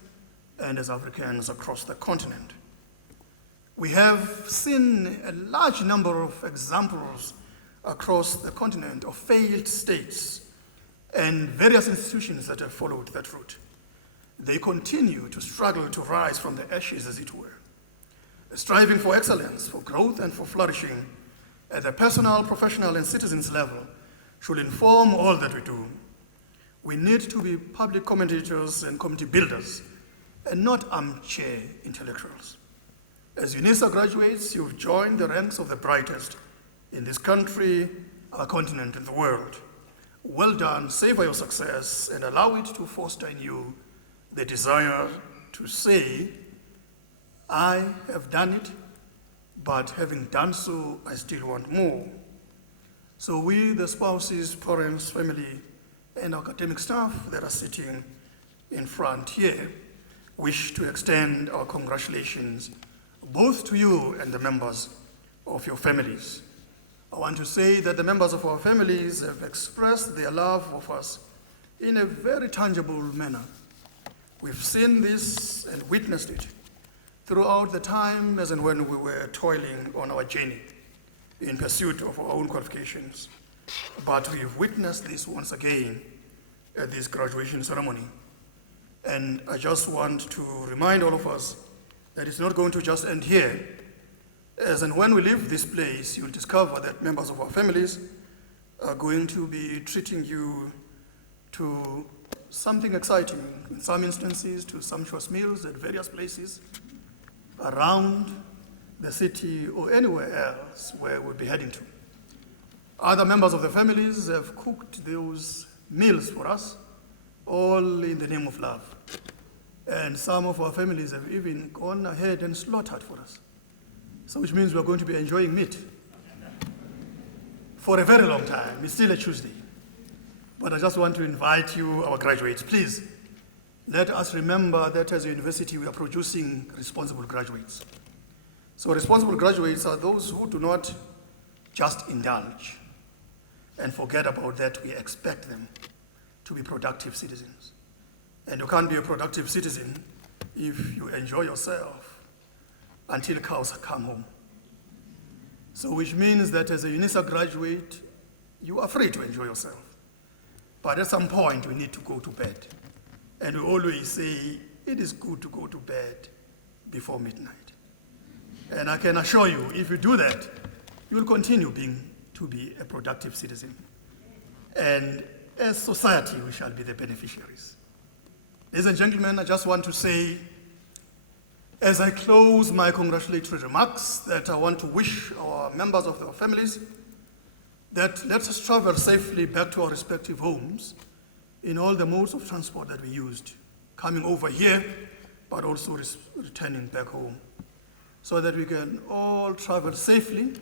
and as Africans across the continent. We have seen a large number of examples across the continent of failed states and various institutions that have followed that route. They continue to struggle to rise from the ashes, as it were, striving for excellence, for growth, and for flourishing at the personal, professional, and citizens level should inform all that we do. We need to be public commentators and community builders, and not armchair intellectuals. As Unisa graduates, you've joined the ranks of the brightest in this country, our continent, and the world. Well done, savor your success, and allow it to foster in you the desire to say, I have done it, but having done so, I still want more. So we, the spouses, parents, family, and academic staff that are sitting in front here, wish to extend our congratulations both to you and the members of your families. I want to say that the members of our families have expressed their love of us in a very tangible manner. We've seen this and witnessed it throughout the time as and when we were toiling on our journey in pursuit of our own qualifications. But we've witnessed this once again at this graduation ceremony. And I just want to remind all of us that it's not going to just end here. As and when we leave this place, you'll discover that members of our families are going to be treating you to something exciting, in some instances to sumptuous meals at various places around the city or anywhere else where we'll be heading to. Other members of the families have cooked those meals for us, all in the name of love. And some of our families have even gone ahead and slaughtered for us. So which means we're going to be enjoying meat for a very long time. It's still a Tuesday. But I just want to invite you, our graduates, please, let us remember that as a university we are producing responsible graduates. So responsible graduates are those who do not just indulge and forget about that. We expect them to be productive citizens. And you can't be a productive citizen if you enjoy yourself until cows come home. So which means that as a Unisa graduate, you are free to enjoy yourself. But at some point, we need to go to bed. And we always say, it is good to go to bed before midnight. And I can assure you, if you do that, you will continue to be a productive citizen. And as society, we shall be the beneficiaries. Ladies and gentlemen, I just want to say, as I close my congratulatory remarks, that I want to wish our members of our families that let us travel safely back to our respective homes in all the modes of transport that we used, coming over here, but also returning back home, so that we can all travel safely,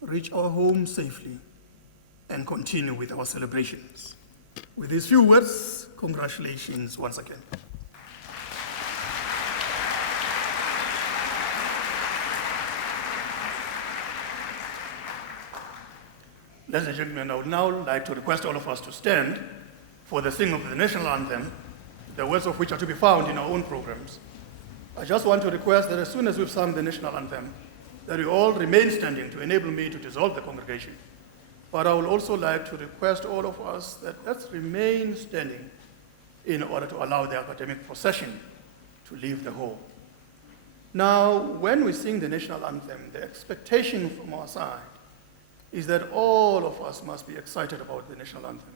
reach our home safely, and continue with our celebrations. With these few words, congratulations once again. Ladies and gentlemen, I would now like to request all of us to stand for the singing of the national anthem, the words of which are to be found in our own programs. I just want to request that as soon as we've sung the national anthem, that we all remain standing to enable me to dissolve the congregation. But I would also like to request all of us that let's remain standing in order to allow the academic procession to leave the hall. Now, when we sing the national anthem, the expectation from our side is that all of us must be excited about the national anthem.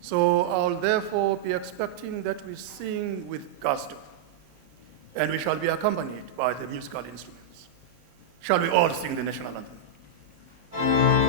So I'll therefore be expecting that we sing with gusto, and we shall be accompanied by the musical instruments. Shall we all sing the national anthem?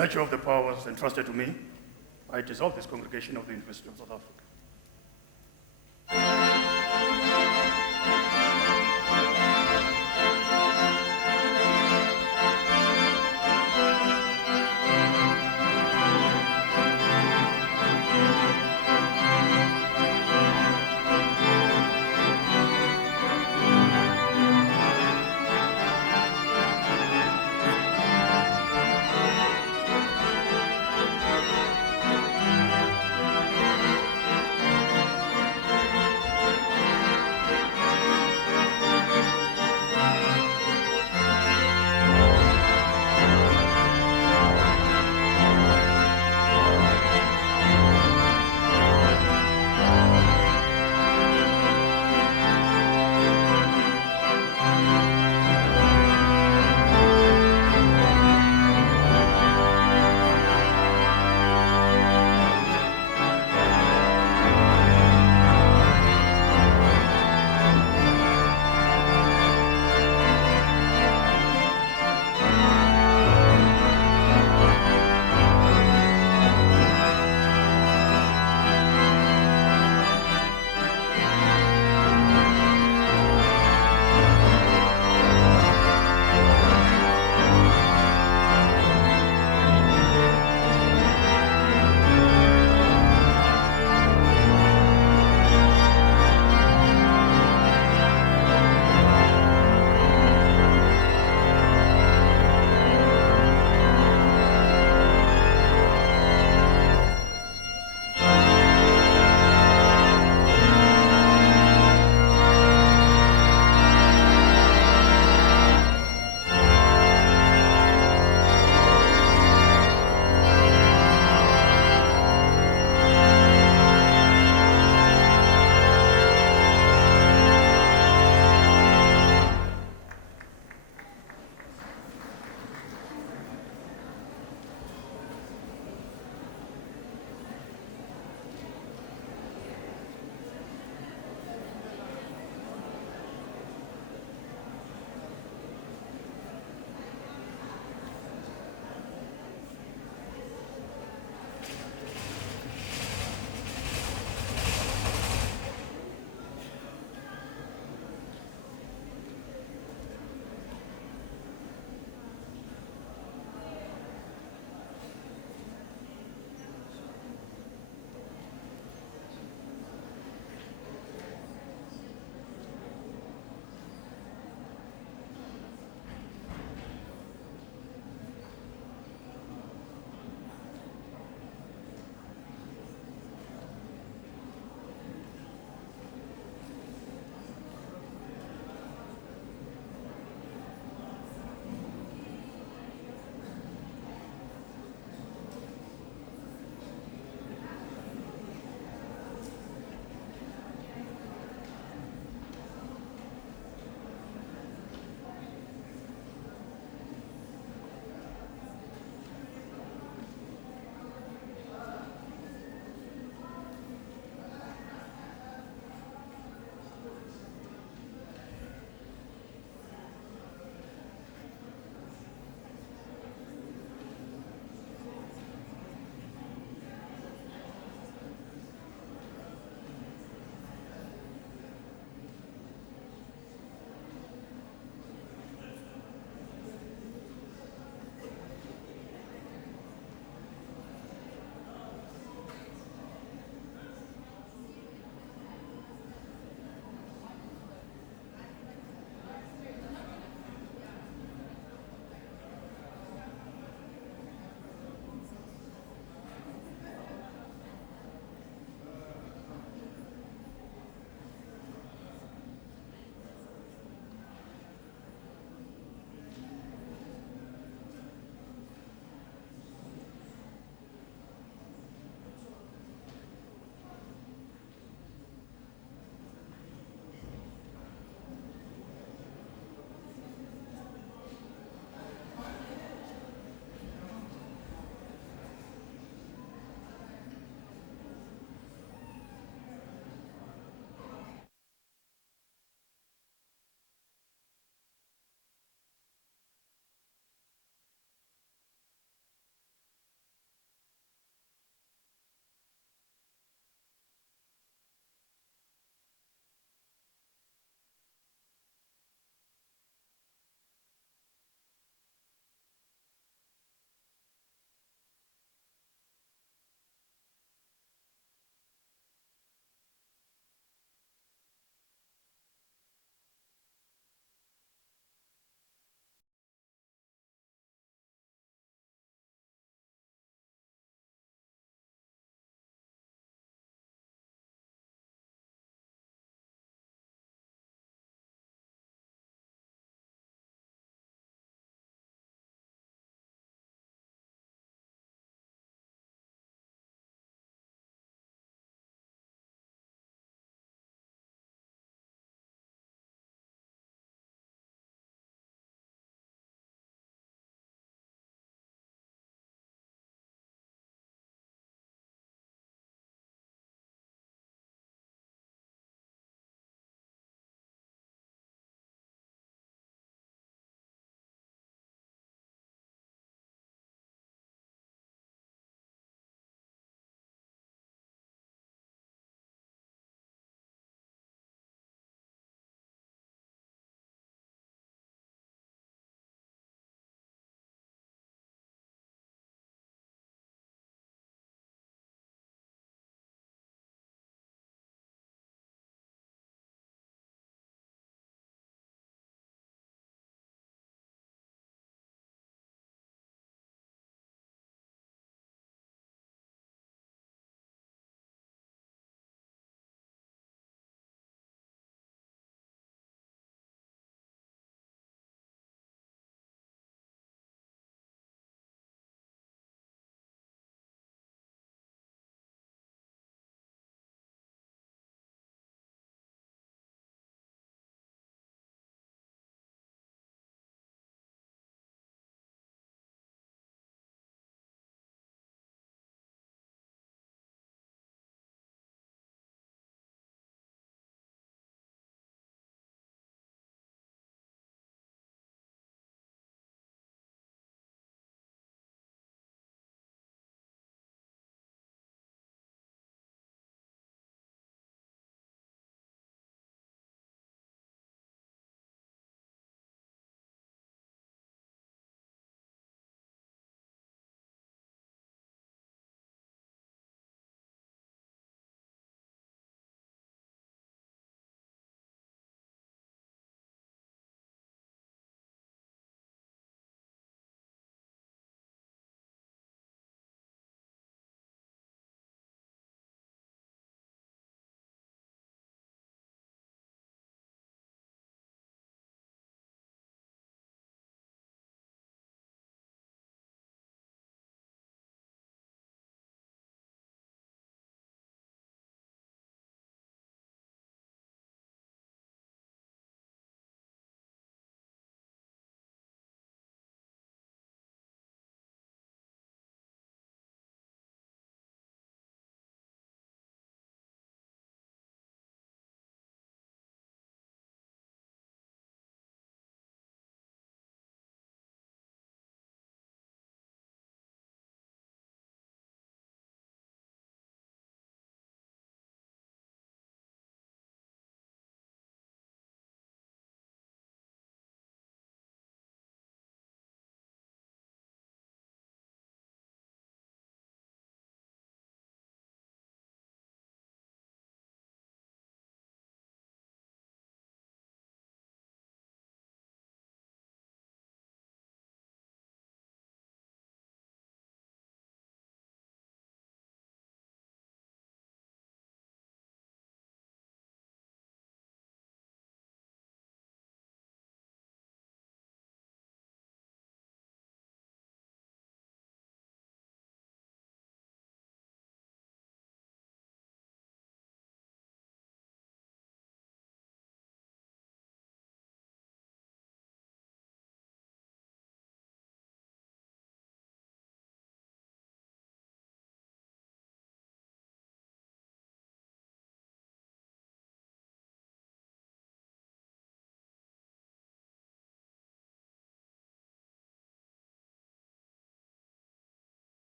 virtue of the powers entrusted to me, I dissolve this congregation of the University of South Africa.